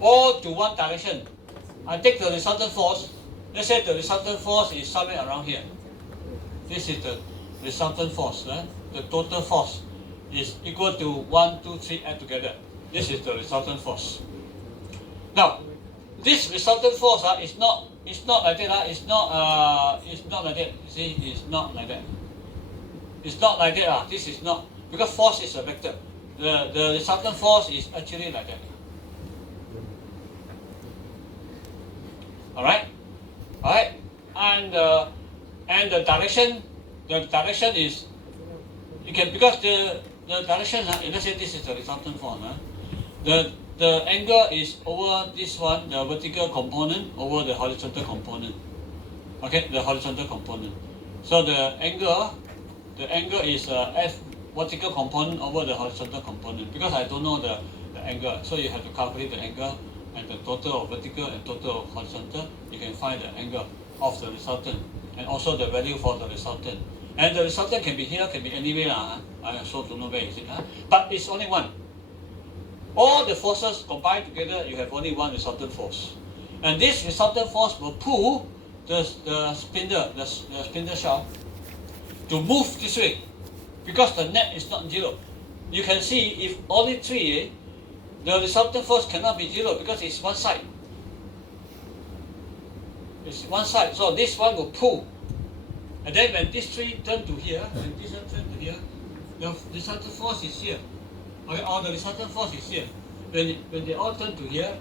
all to one direction. I take the resultant force. Let's say the resultant force is somewhere around here. This is the resultant force. The total force is equal to 1, 2, 3 add together. This is the resultant force. Now, this resultant force is not like that. It's not like that. You see, it's not like that. It's not like that. This is not, because force is a vector. The resultant force is actually like that. Alright? Alright? And the direction is, you can, because the direction, let's say this is the resultant force. The angle is over this one, the vertical component, over the horizontal component. Okay, the horizontal component. So the angle is F vertical component over the horizontal component. Because I don't know the angle, so you have to calculate the angle and the total of vertical and total of horizontal. You can find the angle of the resultant and also the value for the resultant. And the resultant can be here, can be anywhere. I also don't know where is it. But it's only one. All the forces combined together, you have only one resultant force. And this resultant force will pull the spindle shaft to move this way, because the net is not 0. You can see if only 3, the resultant force cannot be 0 because it's one side. It's one side, so this one will pull. And then when this 3 turn to here, and this one turn to here, the resultant force is here. Okay, or the resultant force is here. When they all turn to here,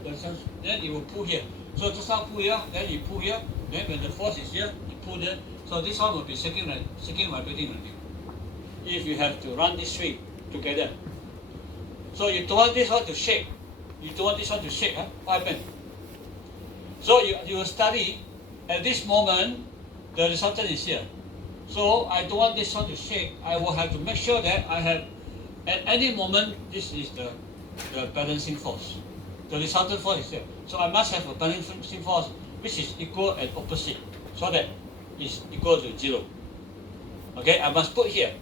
then it will pull here. So just now pull here, then you pull here, then when the force is here, you pull there. So this one will be second vibrating on you. If you have to run these 3 together. So you don't want this one to shake. You don't want this one to shake, what happened? So you will study, at this moment, the resultant is here. So I don't want this one to shake. I will have to make sure that I have, at any moment, this is the balancing force. The resultant force is there. So I must have a balancing force which is equal and opposite, so that is equal to 0. Okay, I must put here.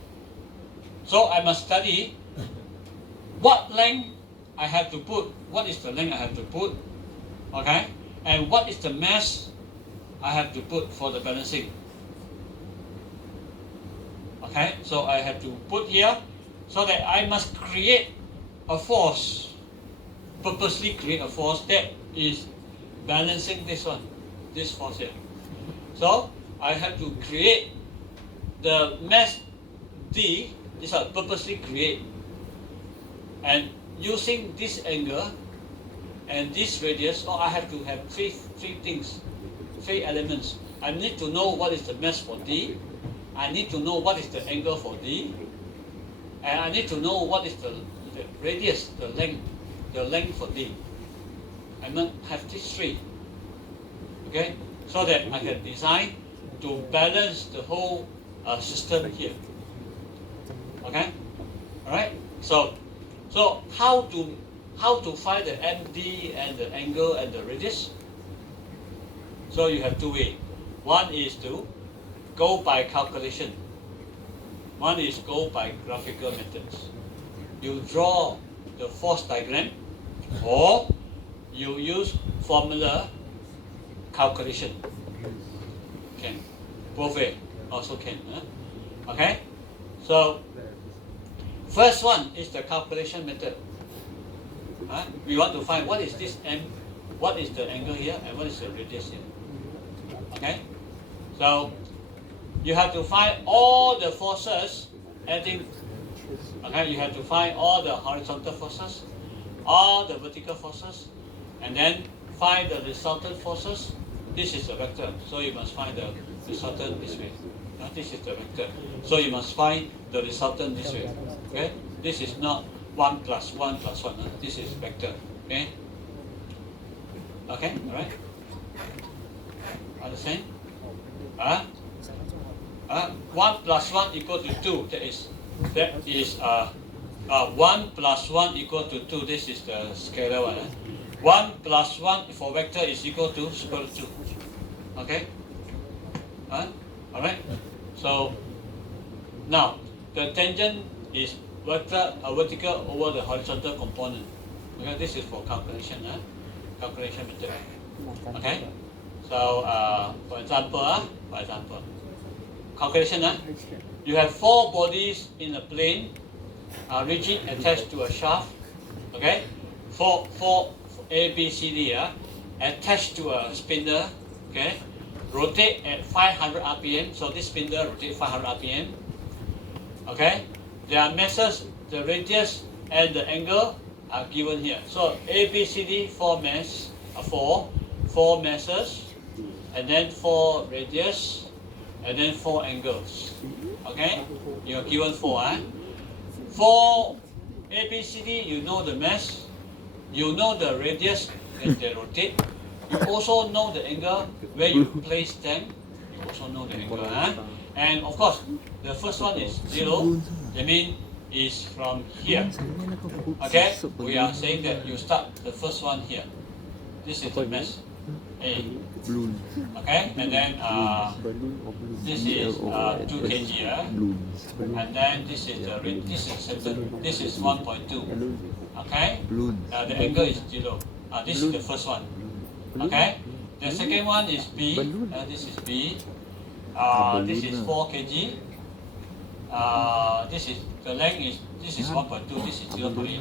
So I must study what length I have to put, what is the length I have to put, okay, and what is the mass I have to put for the balancing. Okay, so I have to put here, so that I must create a force, purposely create a force that is balancing this one, this force here. So I have to create the mesh D, this are purposely create, and using this angle and this radius, I have to have three things, three elements. I need to know what is the mesh for D, I need to know what is the angle for D, and I need to know what is the radius, the length for D. I must have these three, okay, so that I can design to balance the whole system here. Okay, all right. So how to find the MD and the angle and the radius? So you have two ways. One is to go by calculation. One is go by graphical methods. You draw the force diagram, or you use formula calculation. Can both way also can. Okay. So first one is the calculation method. We want to find what is this M, what is the angle here, and what is the radius here. Okay. So you have to find all the forces acting. Okay, you have to find all the horizontal forces, all the vertical forces, and then find the resultant forces. This is the vector, so you must find the resultant this way. This is the vector, so you must find the resultant this way. Okay, this is not 1 plus 1 plus 1. This is vector. Okay. Okay. All right. Understand? 1 plus 1 equal to 2. That is 1 plus 1 equal to 2. This is the scalar one. 1 plus 1 for vector is equal to square root 2. Okay? Alright? So, now, the tangent is vertical over the horizontal component. Okay? This is for calculation. Calculation method. Okay? So, for example, calculation. You have 4 bodies in a plane, rigid attached to a shaft. Okay, 4 A, B, C, D, attached to a spindle. Okay, rotate at 500 RPM. So this spindle rotates 500 RPM. Okay, their masses, the radius and the angle are given here. So A, B, C, D, 4 masses, and then 4 radius, and then 4 angles. Okay, you are given 4. 4 A, B, C, D, you know the mass, you know the radius that they rotate, you also know the angle where you place them, you also know the angle. And of course, the first one is 0, that means is from here. Okay, we are saying that you start the first one here. This is the mass A. Okay, and then this is 2 kg, and then this is this is 1.2. Okay, the angle is 0. This is the first one. Okay, the second one is B. This is B. This is 4 kg. This is the length is 1.2. This is 0.8.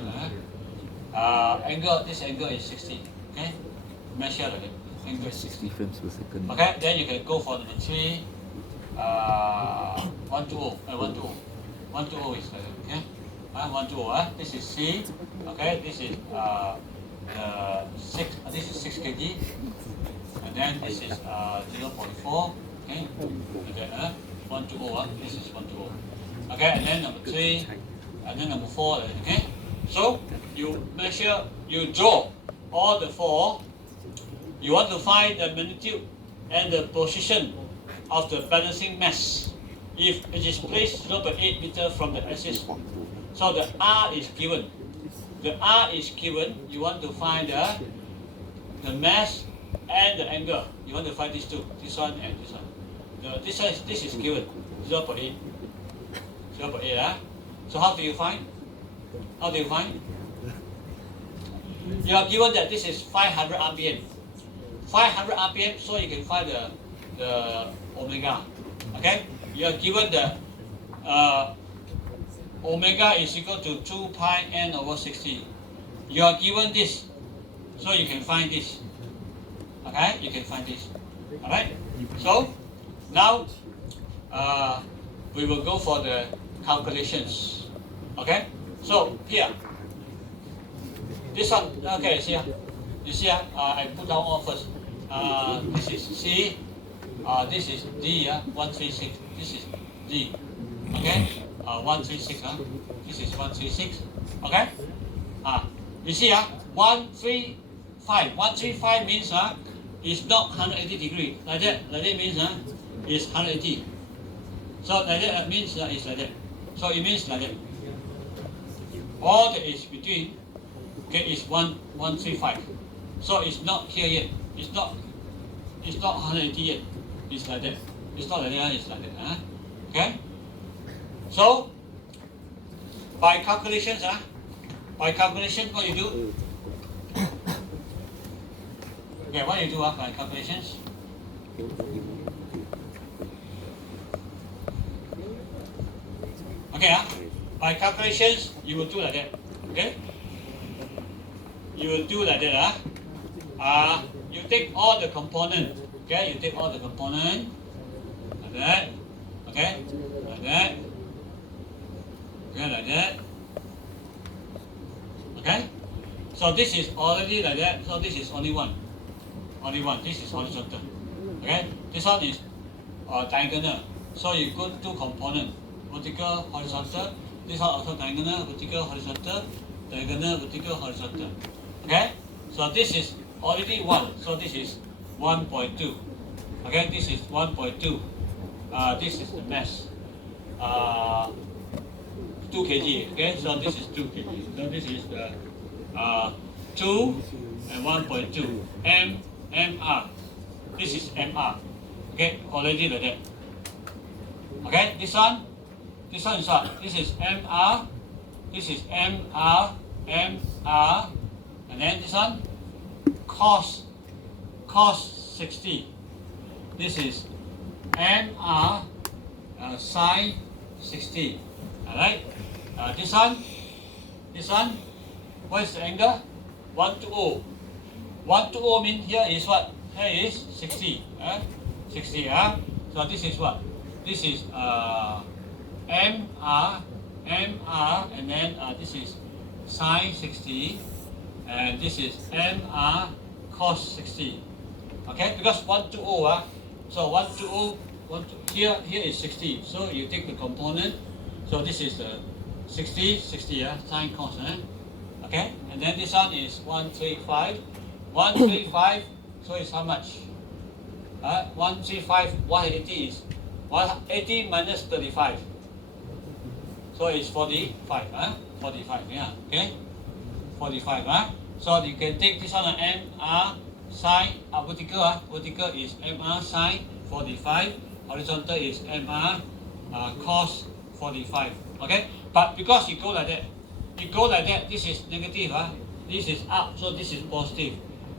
Angle, this angle is 60. Okay, measure the angle is 60 frames per second. Okay, then you can go for number 3. 120. 120 is okay. 120. This is C. Okay, this is 6. This is 6 kg. And then this is 0.4. Okay, and then 120. This is 120. Okay, and then number 3, and then number 4. Okay, so you measure, you draw all the 4. You want to find the magnitude and the position of the balancing mass if it is placed 0.8 meter from the axis. So the R is given. The R is given. You want to find the mass and the angle. You want to find these two, this one and this one. This is given 0.8. 0.8. So how do you find? How do you find? You are given that this is 500 RPM. 500 RPM, so you can find the omega. Okay, you are given the omega is equal to 2 pi n over 60. You are given this, so you can find this. Okay, you can find this. All right. So now we will go for the calculations. Okay? So here, this one, okay, see, you see, I put down all first. This is C, this is D, 136, this is D. Okay? 136, this is 136. Okay? You see, 135. 135 means it's not 180 degree. Like that means it's 180. So like that means it's like that. So it means like that. All that is between, okay, is 135. So it's not here yet. It's not 180 yet. It's like that. It's not like that. It's like that. Okay. So by calculations, what you do? Okay, what you do by calculations? Okay, by calculations, you will do like that. Okay? You will do like that. You take all the component. Okay, you take all the component like that. Okay, like that. Okay, like that. Okay. So this is already like that. So this is only one. Only one. This is horizontal. Okay. This one is diagonal. So you go two component. Vertical, horizontal. This one also diagonal, vertical, horizontal, diagonal, vertical, horizontal. Okay? So this is already 1. So this is 1.2. Okay? This is 1.2. This is the mass. 2 kg. Okay? So this is 2 kg. So this is the 2 and 1.2. MR. This is MR. Okay? Already like that. Okay? This one is what? This is MR, this is MR, MR, and then this one, cos 60. This is MR, sine 60. Alright? This one, what is the angle? 120. 120 means here is what? Here is 60. 60. So this is what? This is MR, and then this is sine 60, and this is MR cos 60. Okay, because 120, so 120, here is 60. So you take the component. So this is 60, sine cos. Okay, and then this one is 135. 135. So it's how much? 135. 180 is 180 minus 35. So it's 45, 45, yeah, okay? 45, So you can take this one, MR sine, vertical is MR sine 45, horizontal is MR cos 45, okay? But because you go like that, this is negative, this is up, so this is positive,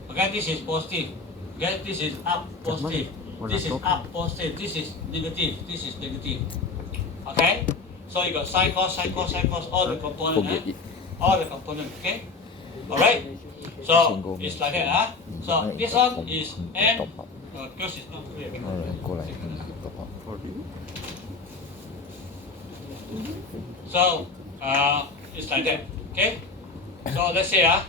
okay? This is positive, okay? This is up, positive, this is up, positive, this is negative, okay? So you got sine cos, all the components, okay? Alright? So it's like that, So this one is M, because it's not clear. So it's like that, okay? So let's say I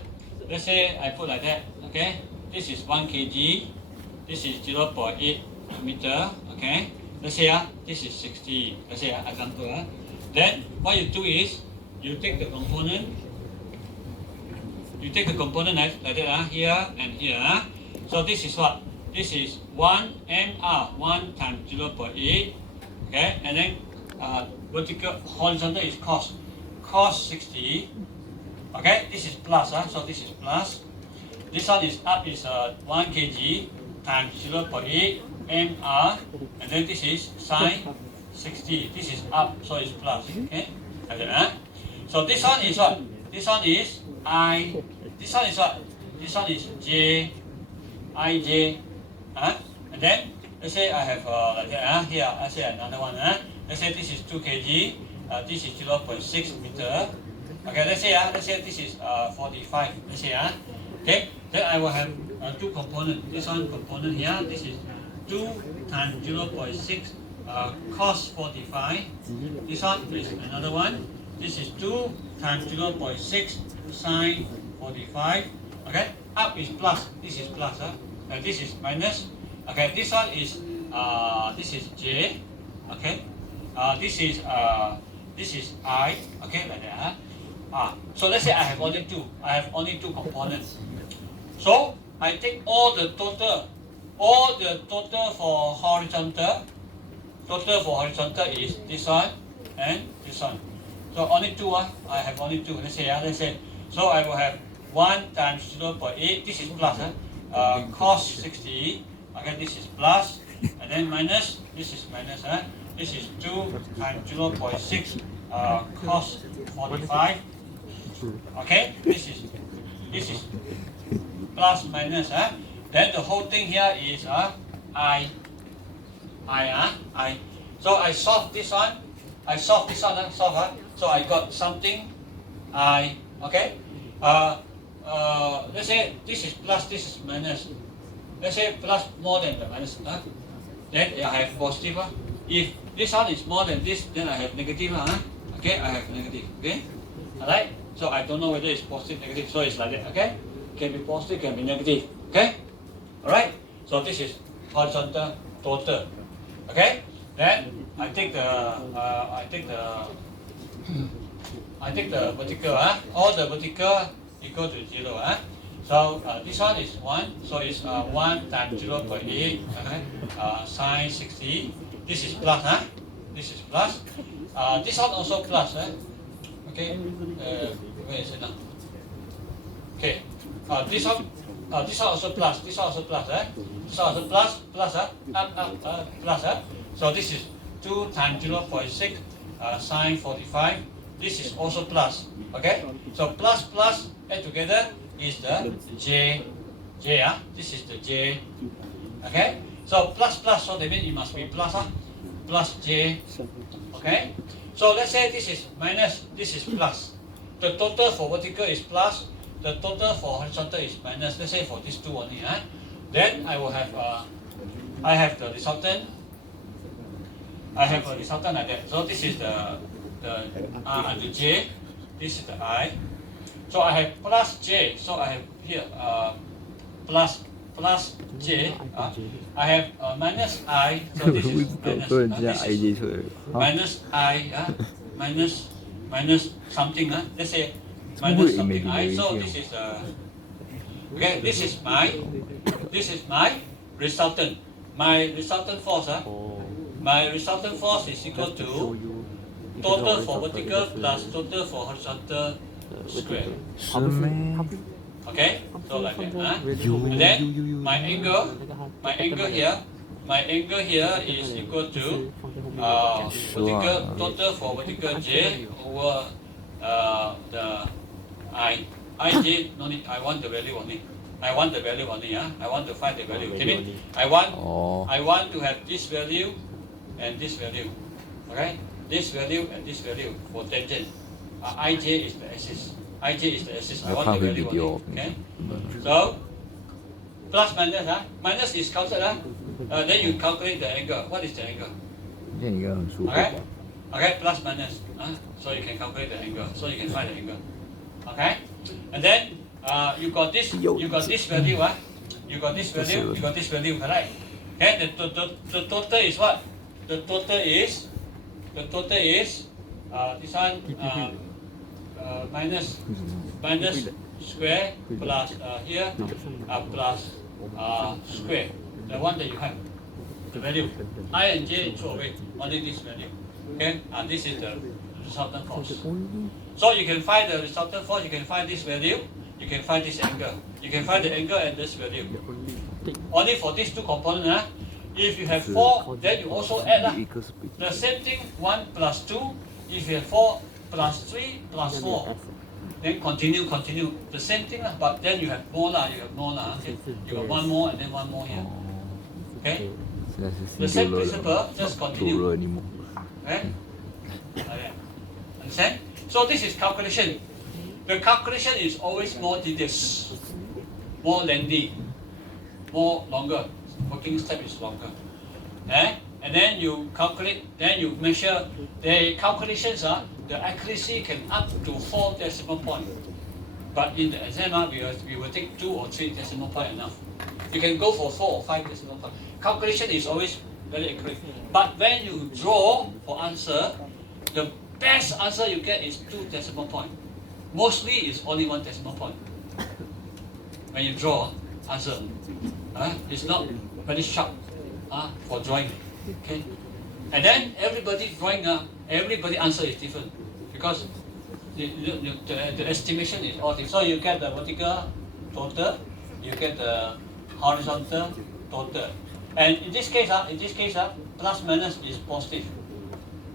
put like that, okay? This is 1 kg, this is 0.8 meter, okay? Let's say this is 60, let's say example. Then what you do is you take the component like that, here and here. So this is what? This is 1 MR, 1 times 0.8, okay? And then vertical, horizontal is cos 60, okay? This is plus, so this is plus. This one is up, is 1 kg times 0.8 MR, and then this is sine 60. This is up, so it's plus, okay? Like that, So this one is what? This one is I. This one is what? This one is J, IJ. And then let's say I have like that. Here, let's say another one. Let's say this is 2 kg. This is 0.6 meter. Okay, let's say this is 45. Let's say okay. Then I will have two components. This one component here. This is 2 times 0.6 cos 45. This one is another one. This is 2 times 0.6 sine 45. Okay, up is plus. This is plus. And this is minus. Okay, this one is j. Okay, this is I. Okay, like that. So let's say I have only two. I have only two components. So I take all the total for horizontal. Total for horizontal is this one and this one. So only two. I have only two. Let's say. So I will have 1 times 0.8. This is plus. Cos 60. Okay, this is plus, and then minus. This is minus. This is 2 times 0.6 cos 45. Okay, this is plus minus. Then the whole thing here is I. So I solve this one. So I got something I. Okay. Let's say this is plus, this is minus. Let's say plus more than the minus. Then I have positive. If this one is more than this, then I have negative. Okay, I have negative. Okay, alright. So I don't know whether it's positive, negative. So it's like that. Okay, can be positive, can be negative. Okay, alright. So this is horizontal total. Okay. Then I take the vertical. All the vertical equal to 0. So this one is 1. So it's 1 times 0.8. Sine 60. This is plus. This is plus. This one also plus. Okay. Where is it now? Okay. This one also plus. This one also plus. This one also plus. Plus. Plus. So this is 2 times 0.6 sine 45. This is also plus. Okay. So plus plus add together is the j. This is the j. Okay. So plus plus. So that means it must be plus. Plus j. Okay. So let's say this is minus. This is plus. The total for vertical is plus. The total for horizontal is minus. Let's say for these two only. Then I will have I have the resultant. I have a resultant like that. So this is the j. This is the I. So I have plus j. So I have here plus j. I have minus I. So this is minus I. Minus something. Let's say minus something I. So this is okay. This is my resultant. My resultant force. My resultant force is equal to total for vertical plus total for horizontal square. Okay, so like that. And then my angle here is equal to vertical total for vertical j over the ij. No need. I want the value only. I want to find the value. I mean, I want to have this value and this value. Okay, this value and this value for tangent. Ij is the axis. I want the value only. Okay. So plus minus. Minus is counted. Then you calculate the angle. What is the angle? Okay. Plus minus. So you can calculate the angle. So you can find the angle. Okay. And then you got this value. You got this value. Correct. Okay. The total is what? The total is this one minus square plus here plus square. The one that you have, the value. I and j throw away, only this value. Okay, this is the resultant force. So you can find the resultant force, you can find this value, you can find this angle. You can find the angle and this value. Only for these two components. If you have 4, then you also add the same thing, 1 plus 2. If you have 4 plus 3 plus 4, then continue. The same thing, but then you have more. Okay? You got one more and then one more here. Okay? The same principle, just continue. Okay? Understand? So this is calculation. The calculation is always more tedious, more lengthy, more longer. Working step is longer. and then you calculate, then you measure. The calculations are the accuracy can up to 4 decimal point. But in the exam, we will take 2 or 3 decimal point enough. You can go for 4 or 5 decimal point. Calculation is always very accurate. But when you draw for answer, the best answer you get is 2 decimal point. Mostly it's only 1 decimal point. When you draw answer, it's not very sharp for drawing. Okay, and then everybody drawing, everybody answer is different because the estimation is all different. So you get the vertical total, you get the horizontal total, and in this case, plus minus is positive.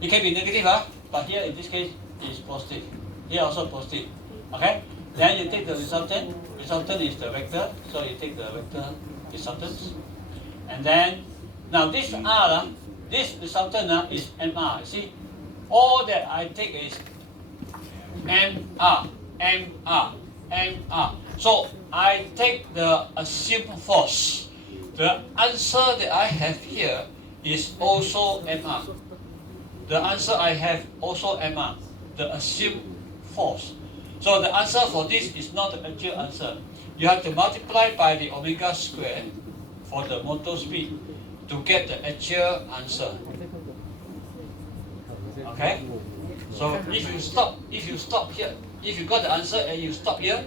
It can be negative, but here in this case is positive. Here also positive. Okay, then you take the resultant. Resultant is the vector, so you take the vector resultant, and then now this R, this resultant is MR. See, all that I take is MR. So I take the assumed force. The answer that I have here is also MR. The answer I have also MR, the assumed force. So the answer for this is not the actual answer. You have to multiply by the omega square for the motor speed to get the actual answer. Okay? So if you stop here, if you got the answer and you stop here,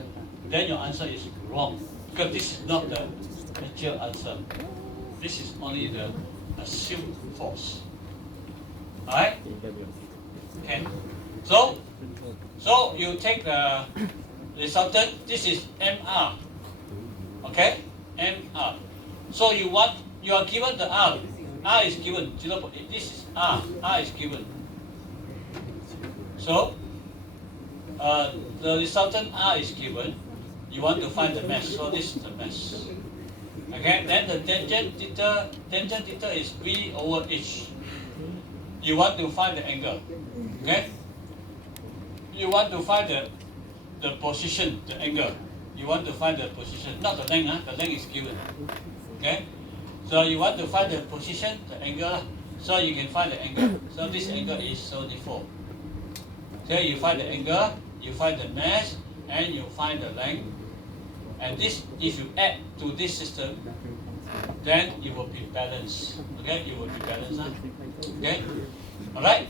then your answer is wrong. Because this is not the actual answer. This is only the assumed force. Alright? Okay. So you take the resultant, this is MR. Okay? MR. So you are given the R. R is given 0.8. This is R. R is given. So the resultant R is given. You want to find the mass. So this is the mass. Okay? Then the tangent theta is V over H. You want to find the angle. Okay? You want to find the position, the angle. You want to find the position, not the length. The length is given. Okay? So you want to find the position, the angle. So you can find the angle. So this angle is 74. So you find the angle, you find the mass, and you find the length. And this, if you add to this system, then you will be balanced. Okay? You will be balanced. Okay? Alright?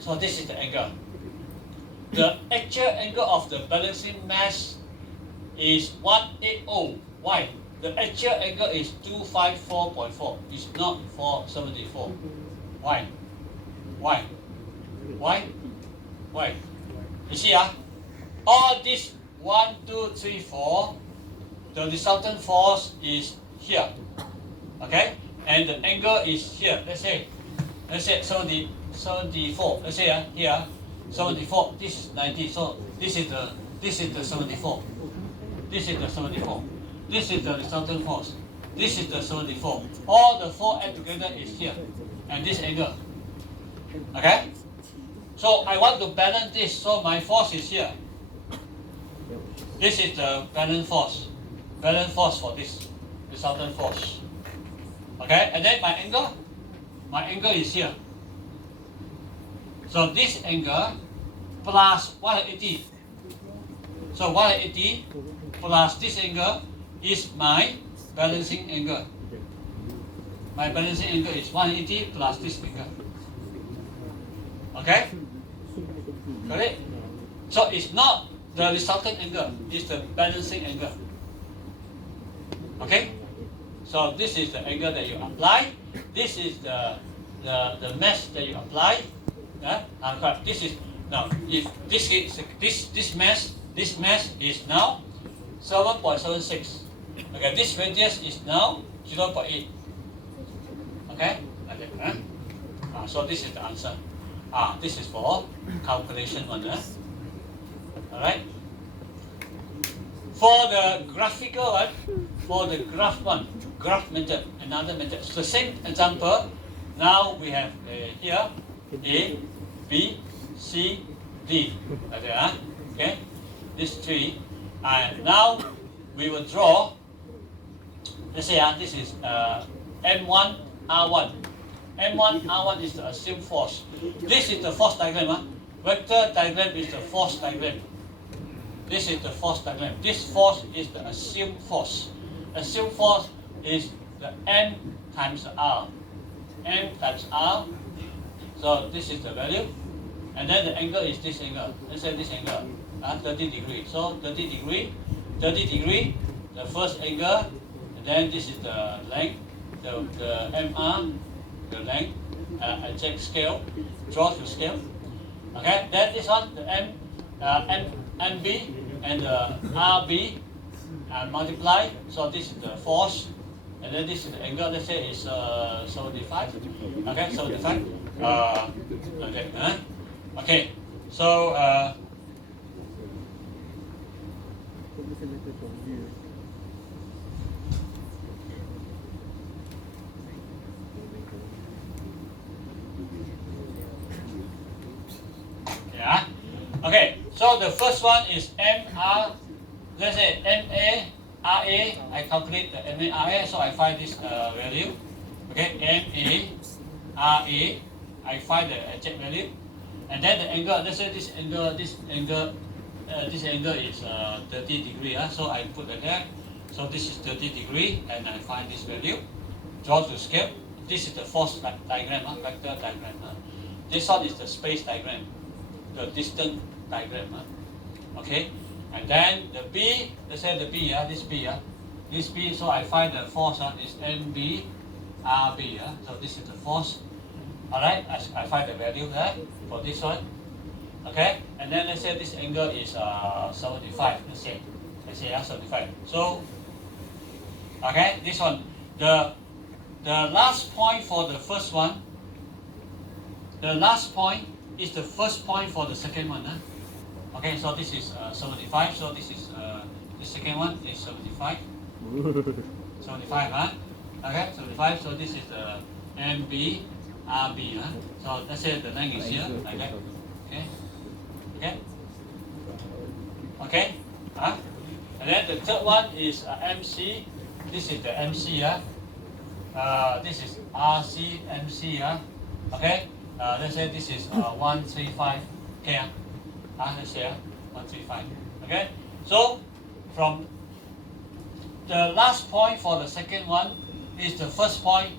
So this is the angle. The actual angle of the balancing mass is 180. Why? The actual angle is 254.4. It's not 474. Why? Why? Why? Why? You see, all this 1, 2, 3, 4, the resultant force is here. Okay? And the angle is here. Let's say 74. Let's say here 74. This is 90. So this is the 74. This is the 74. This is the resultant force. This is the 74. All the 4 add together is here. And this angle. Okay? So I want to balance this. So my force is here. This is the balance force. Balance force for this resultant force. Okay? And then my angle is here. So this angle plus 180. So 180 plus this angle is my balancing angle. My balancing angle is 180 plus this angle. Okay? Correct? So it's not the resultant angle, it's the balancing angle. Okay? So this is the angle that you apply. This is the mesh that you apply. This is now if this mesh is now 7.76. Okay, this radius is now 0.8. Okay, like that. So this is the answer. This is for calculation one. All right. For the graphical one, for the graph method, another method. So the same example. Now we have here A, B, C, D. Like that. Okay, these 3. And now we will draw. Let's say this is M1, R1. M1, R1 is the assumed force. This is the force diagram. Vector diagram is the force diagram. This is the force diagram. This force is the assumed force. Assumed force is the M times R. M times R. So this is the value. And then the angle is this angle. Let's say this angle. 30 degrees. So 30 degree, the first angle, and then this is the length, the MR, the length, check scale, draw to scale. Okay, then this one, the MB and the RB multiply. So this is the force, and then this is the angle. Let's say is 75. Okay, 75. Okay, so. Yeah. Okay. So the first one is MR. Let's say MA RA. I calculate the MA RA, so I find this value. Okay. MA RA. I find the exact value, and then the angle. Let's say this angle is 30 degree. So I put like that. So this is 30 degree, and I find this value. Draw to scale. This is the force diagram, vector diagram. This one is the space diagram, the distance diagram. Okay, and then the B. Let's say the B. This B. This B. So I find the force is MB RB. So this is the force. All right. I find the value there for this one. Okay, and then let's say this angle is 75. Let's say 75. So, okay, this one, the last point for the first one. The last point is the first point for the second one. Okay, so this is 75. So this is the second one is 75. 75. Okay, 75. So this is the MB RB. So let's say the length is here like that. Okay. Okay. And then the third one is MC. This is the MC. This is RC MC. Okay. Let's say this is 135. Okay. Let's say 135. Okay. So from the last point for the second one is the first point.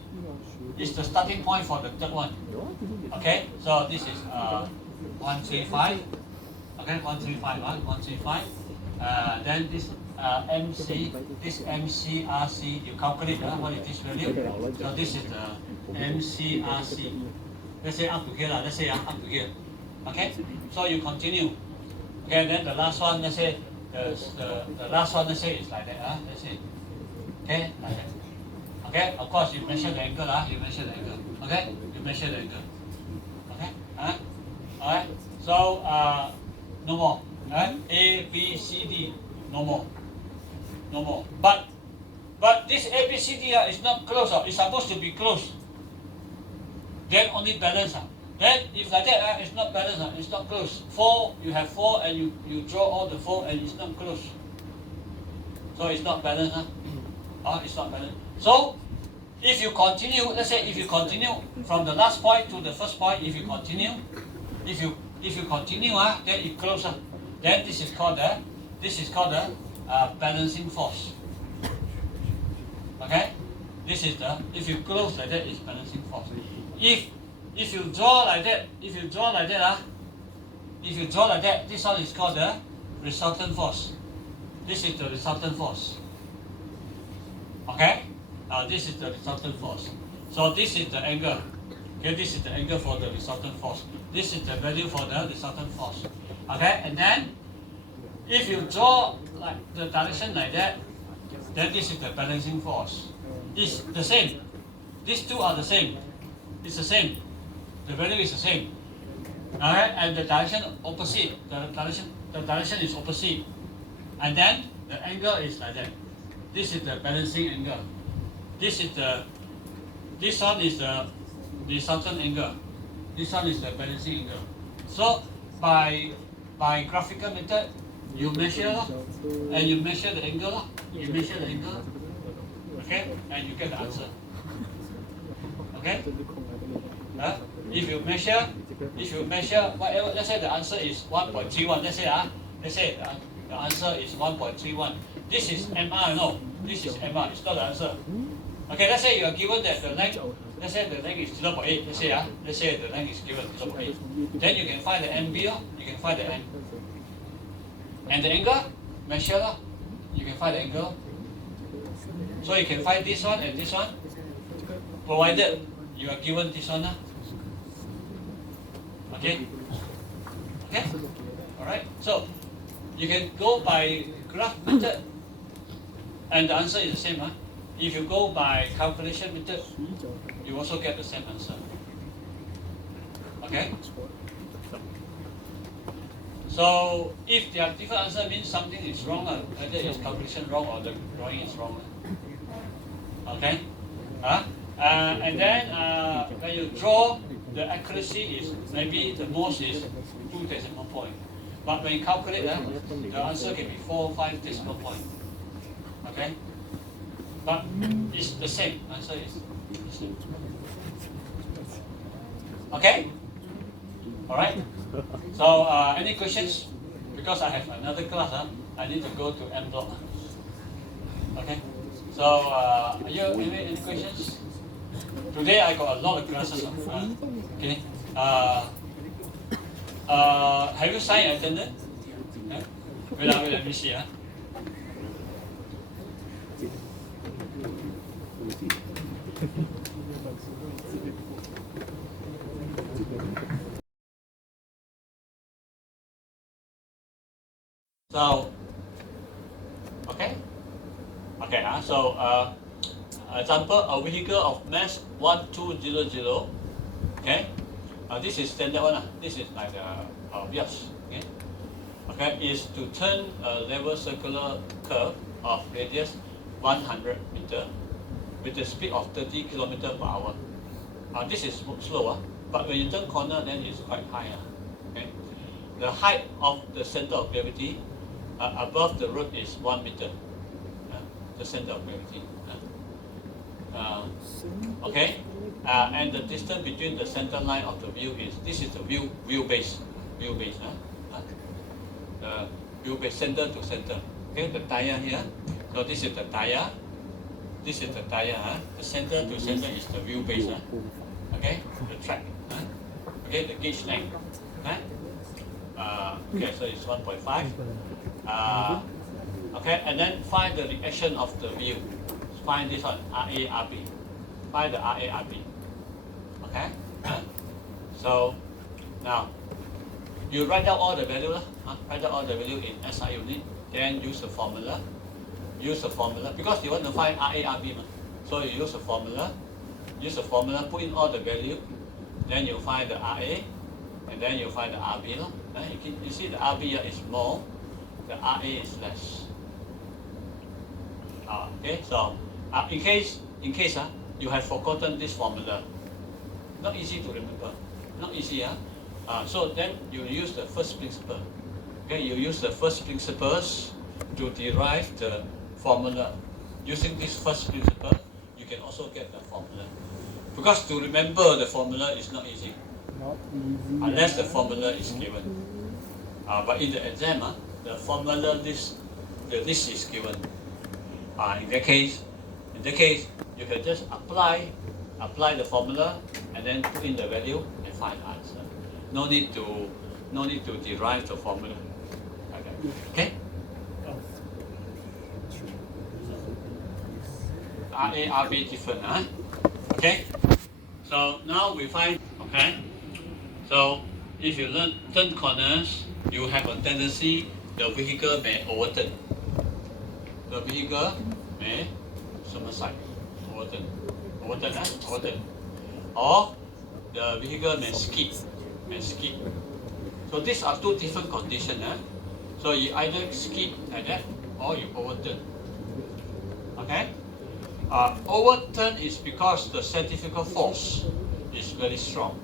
Is the starting point for the third one. Okay. So this is 135. Okay, 135, 135. Then this MC, this MCRC, you calculate what is this value? So this is the MCRC. Let's say up to here, let's say up to here. Okay, so you continue. Okay, then the last one, let's say the last one, let's say is like that. Let's say, okay, like that. Okay, of course you measure the angle. You measure the angle. Okay, you measure the angle. Okay, all right. So no more. A, B, C, D, no more. No more. But this A, B, C, D is not close. It's supposed to be close. Then only balance. Then if like that, it's not balanced. It's not close. 4, you have 4, and you draw all the 4, and it's not close. So it's not balanced. It's not balanced. So if you continue, let's say if you continue from the last point to the first point, if you continue, then it close. Then this is called the balancing force. Okay, this is the, if you close like that, it's balancing force. If you draw like that, this one is called the resultant force. This is the resultant force. Okay, this is the resultant force. So this is the angle. Okay, this is the angle for the resultant force. This is the value for the resultant force. Okay, and then if you draw like the direction like that, then this is the balancing force. It's the same. These two are the same. It's the same. The value is the same. Alright, and the direction opposite. The direction is opposite. And then the angle is like that. This is the balancing angle. This one is the resultant angle. This one is the balancing angle. So by graphical method, you measure and you measure the angle. You measure the angle. Okay, and you get the answer. Okay. If you measure whatever, let's say the answer is 1.31. Let's say the answer is 1.31. This is MR, no. This is MR. It's not the answer. Okay, let's say you are given that the length. Let's say the length is 0.8. Let's say the length is given 0.8. Then you can find the MB. You can find the M. And the angle, measure. You can find the angle. So you can find this one and this one, provided you are given this one. Okay? Okay? Alright? So you can go by graph method and the answer is the same. If you go by calculation method, you also get the same answer. Okay? So if there are different answers, means something is wrong, either it's calculation wrong or the drawing is wrong. Okay? And then when you draw, the accuracy is maybe the most is 2 decimal point. But when you calculate, the answer can be 4 or 5 decimal point. Okay? But it's the same. Answer is the same. Okay? Alright? So any questions? Because I have another class, I need to go to M block. Okay? So are you any questions? Today I got a lot of classes. Okay. Have you signed attendance? Wait, let me see. So, okay. So example, a vehicle of mass 1200. Okay. This is standard one. This is like the obvious. Okay. Okay, is to turn a level circular curve of radius 100 meter with a speed of 30 km per hour. This is slow, but when you turn corner, then it's quite high. Okay. The height of the center of gravity above the road is 1 meter. The center of gravity. Okay, and the distance between the center line of the wheel is, this is the wheelbase. The wheelbase, center to center. Okay, the tire here. So this is the tire. This is the tire. The center to center is the wheelbase. Okay, the track. Okay, the gauge length. Okay, so it's 1.5. Okay, and then find the reaction of the wheel. Find this one, RA, RB. Find the RA, RB. Okay? So, now, you write down all the value. Write down all the value in SI unit. Then use the formula. Because you want to find RA, RB. So you use the formula. Put in all the value. Then you find the RA. And then you find the RB. You see the RB is more. The RA is less. Okay, so in case you have forgotten this formula, not easy to remember, not easy. So then you use the first principle. Okay, you use the first principles to derive the formula. Using this first principle, you can also get the formula. Because to remember the formula is not easy, unless the formula is given. But in the exam, the formula list is given. In that case, you can just apply the formula and then put in the value and find the answer. No need to derive the formula. Okay? RA, RB different, Okay? So now we find, okay? So if you turn corners, you have a tendency the vehicle may overturn. The vehicle may overturn. Or the vehicle may skid. So these are two different conditions. So you either skid like that or you overturn. Okay? Overturn is because the centrifugal force is very strong.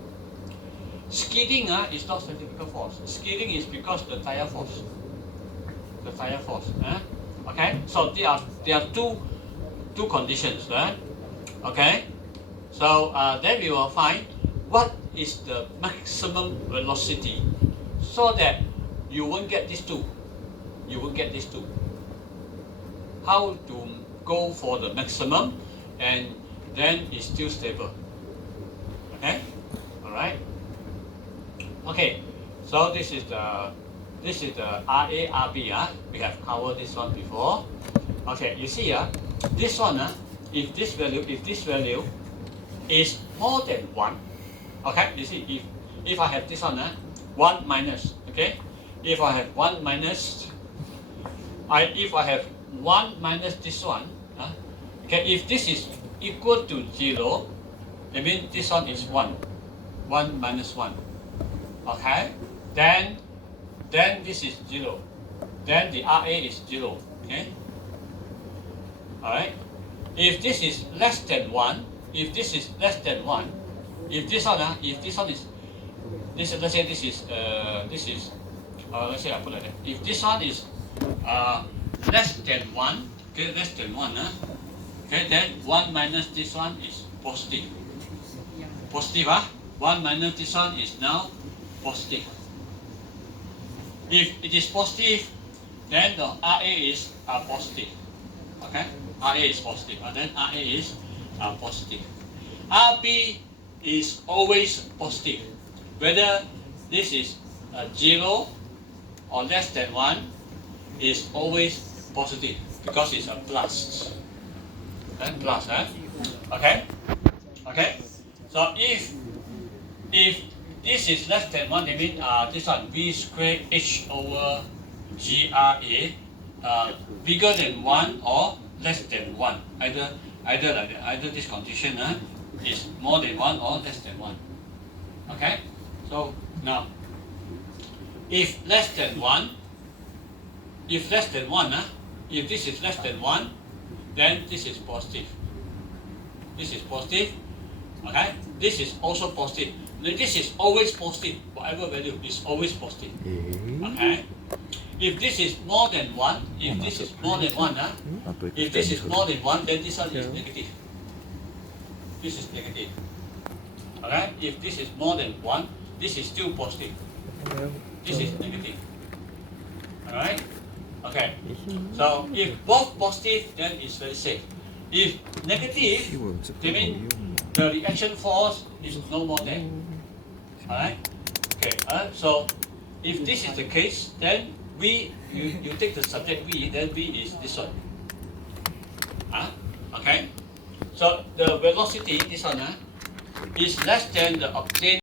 Skidding is not centrifugal force. Skidding is because the tire force. Okay, so there are two conditions, right? Okay, so then we will find what is the maximum velocity so that you won't get these two. You won't get these two. How to go for the maximum and then it's still stable. Okay? Alright? Okay, so this is the RA, RB. We have covered this one before. Okay, you see this one, if this value is more than 1, okay, you see if I have this one, 1 minus, okay, if I have 1 minus, if I have 1 minus this one, okay, if this is equal to 0, that means this one is 1 minus 1, okay, then this is 0, then the RA is 0, okay. Alright, if this is less than 1, if this is less than 1, if this one is, let's say this is, let's say I put like that. If this one is less than 1, okay, less than 1, okay, then 1 minus this one is positive. Positive, 1 minus this one is now positive. If it is positive, then the RA is positive. Okay, RA is positive, and then RA is positive. RB is always positive. Whether this is 0 or less than 1 is always positive because it's a plus. Okay, plus, okay? Okay? So if this is less than 1, that means this one V squared H over GRA bigger than 1 or less than 1. Either like that. Either this condition is more than 1 or less than 1. Okay? So now if less than 1, if this is less than 1, then this is positive. This is positive. Okay? This is also positive. This is always positive. Whatever value is always positive. Okay? If this is more than 1, if this is more than 1, if this is more than 1, then this one is negative. This is negative. Okay? If this is more than 1, this is still positive. This is negative. Alright? Okay. So if both positive, then it's very safe. If negative, that means the reaction force is no more than. Alright? Okay. So if this is the case, then you take the subject V, then V is this one. Okay? So the velocity, this one, is less than the obtained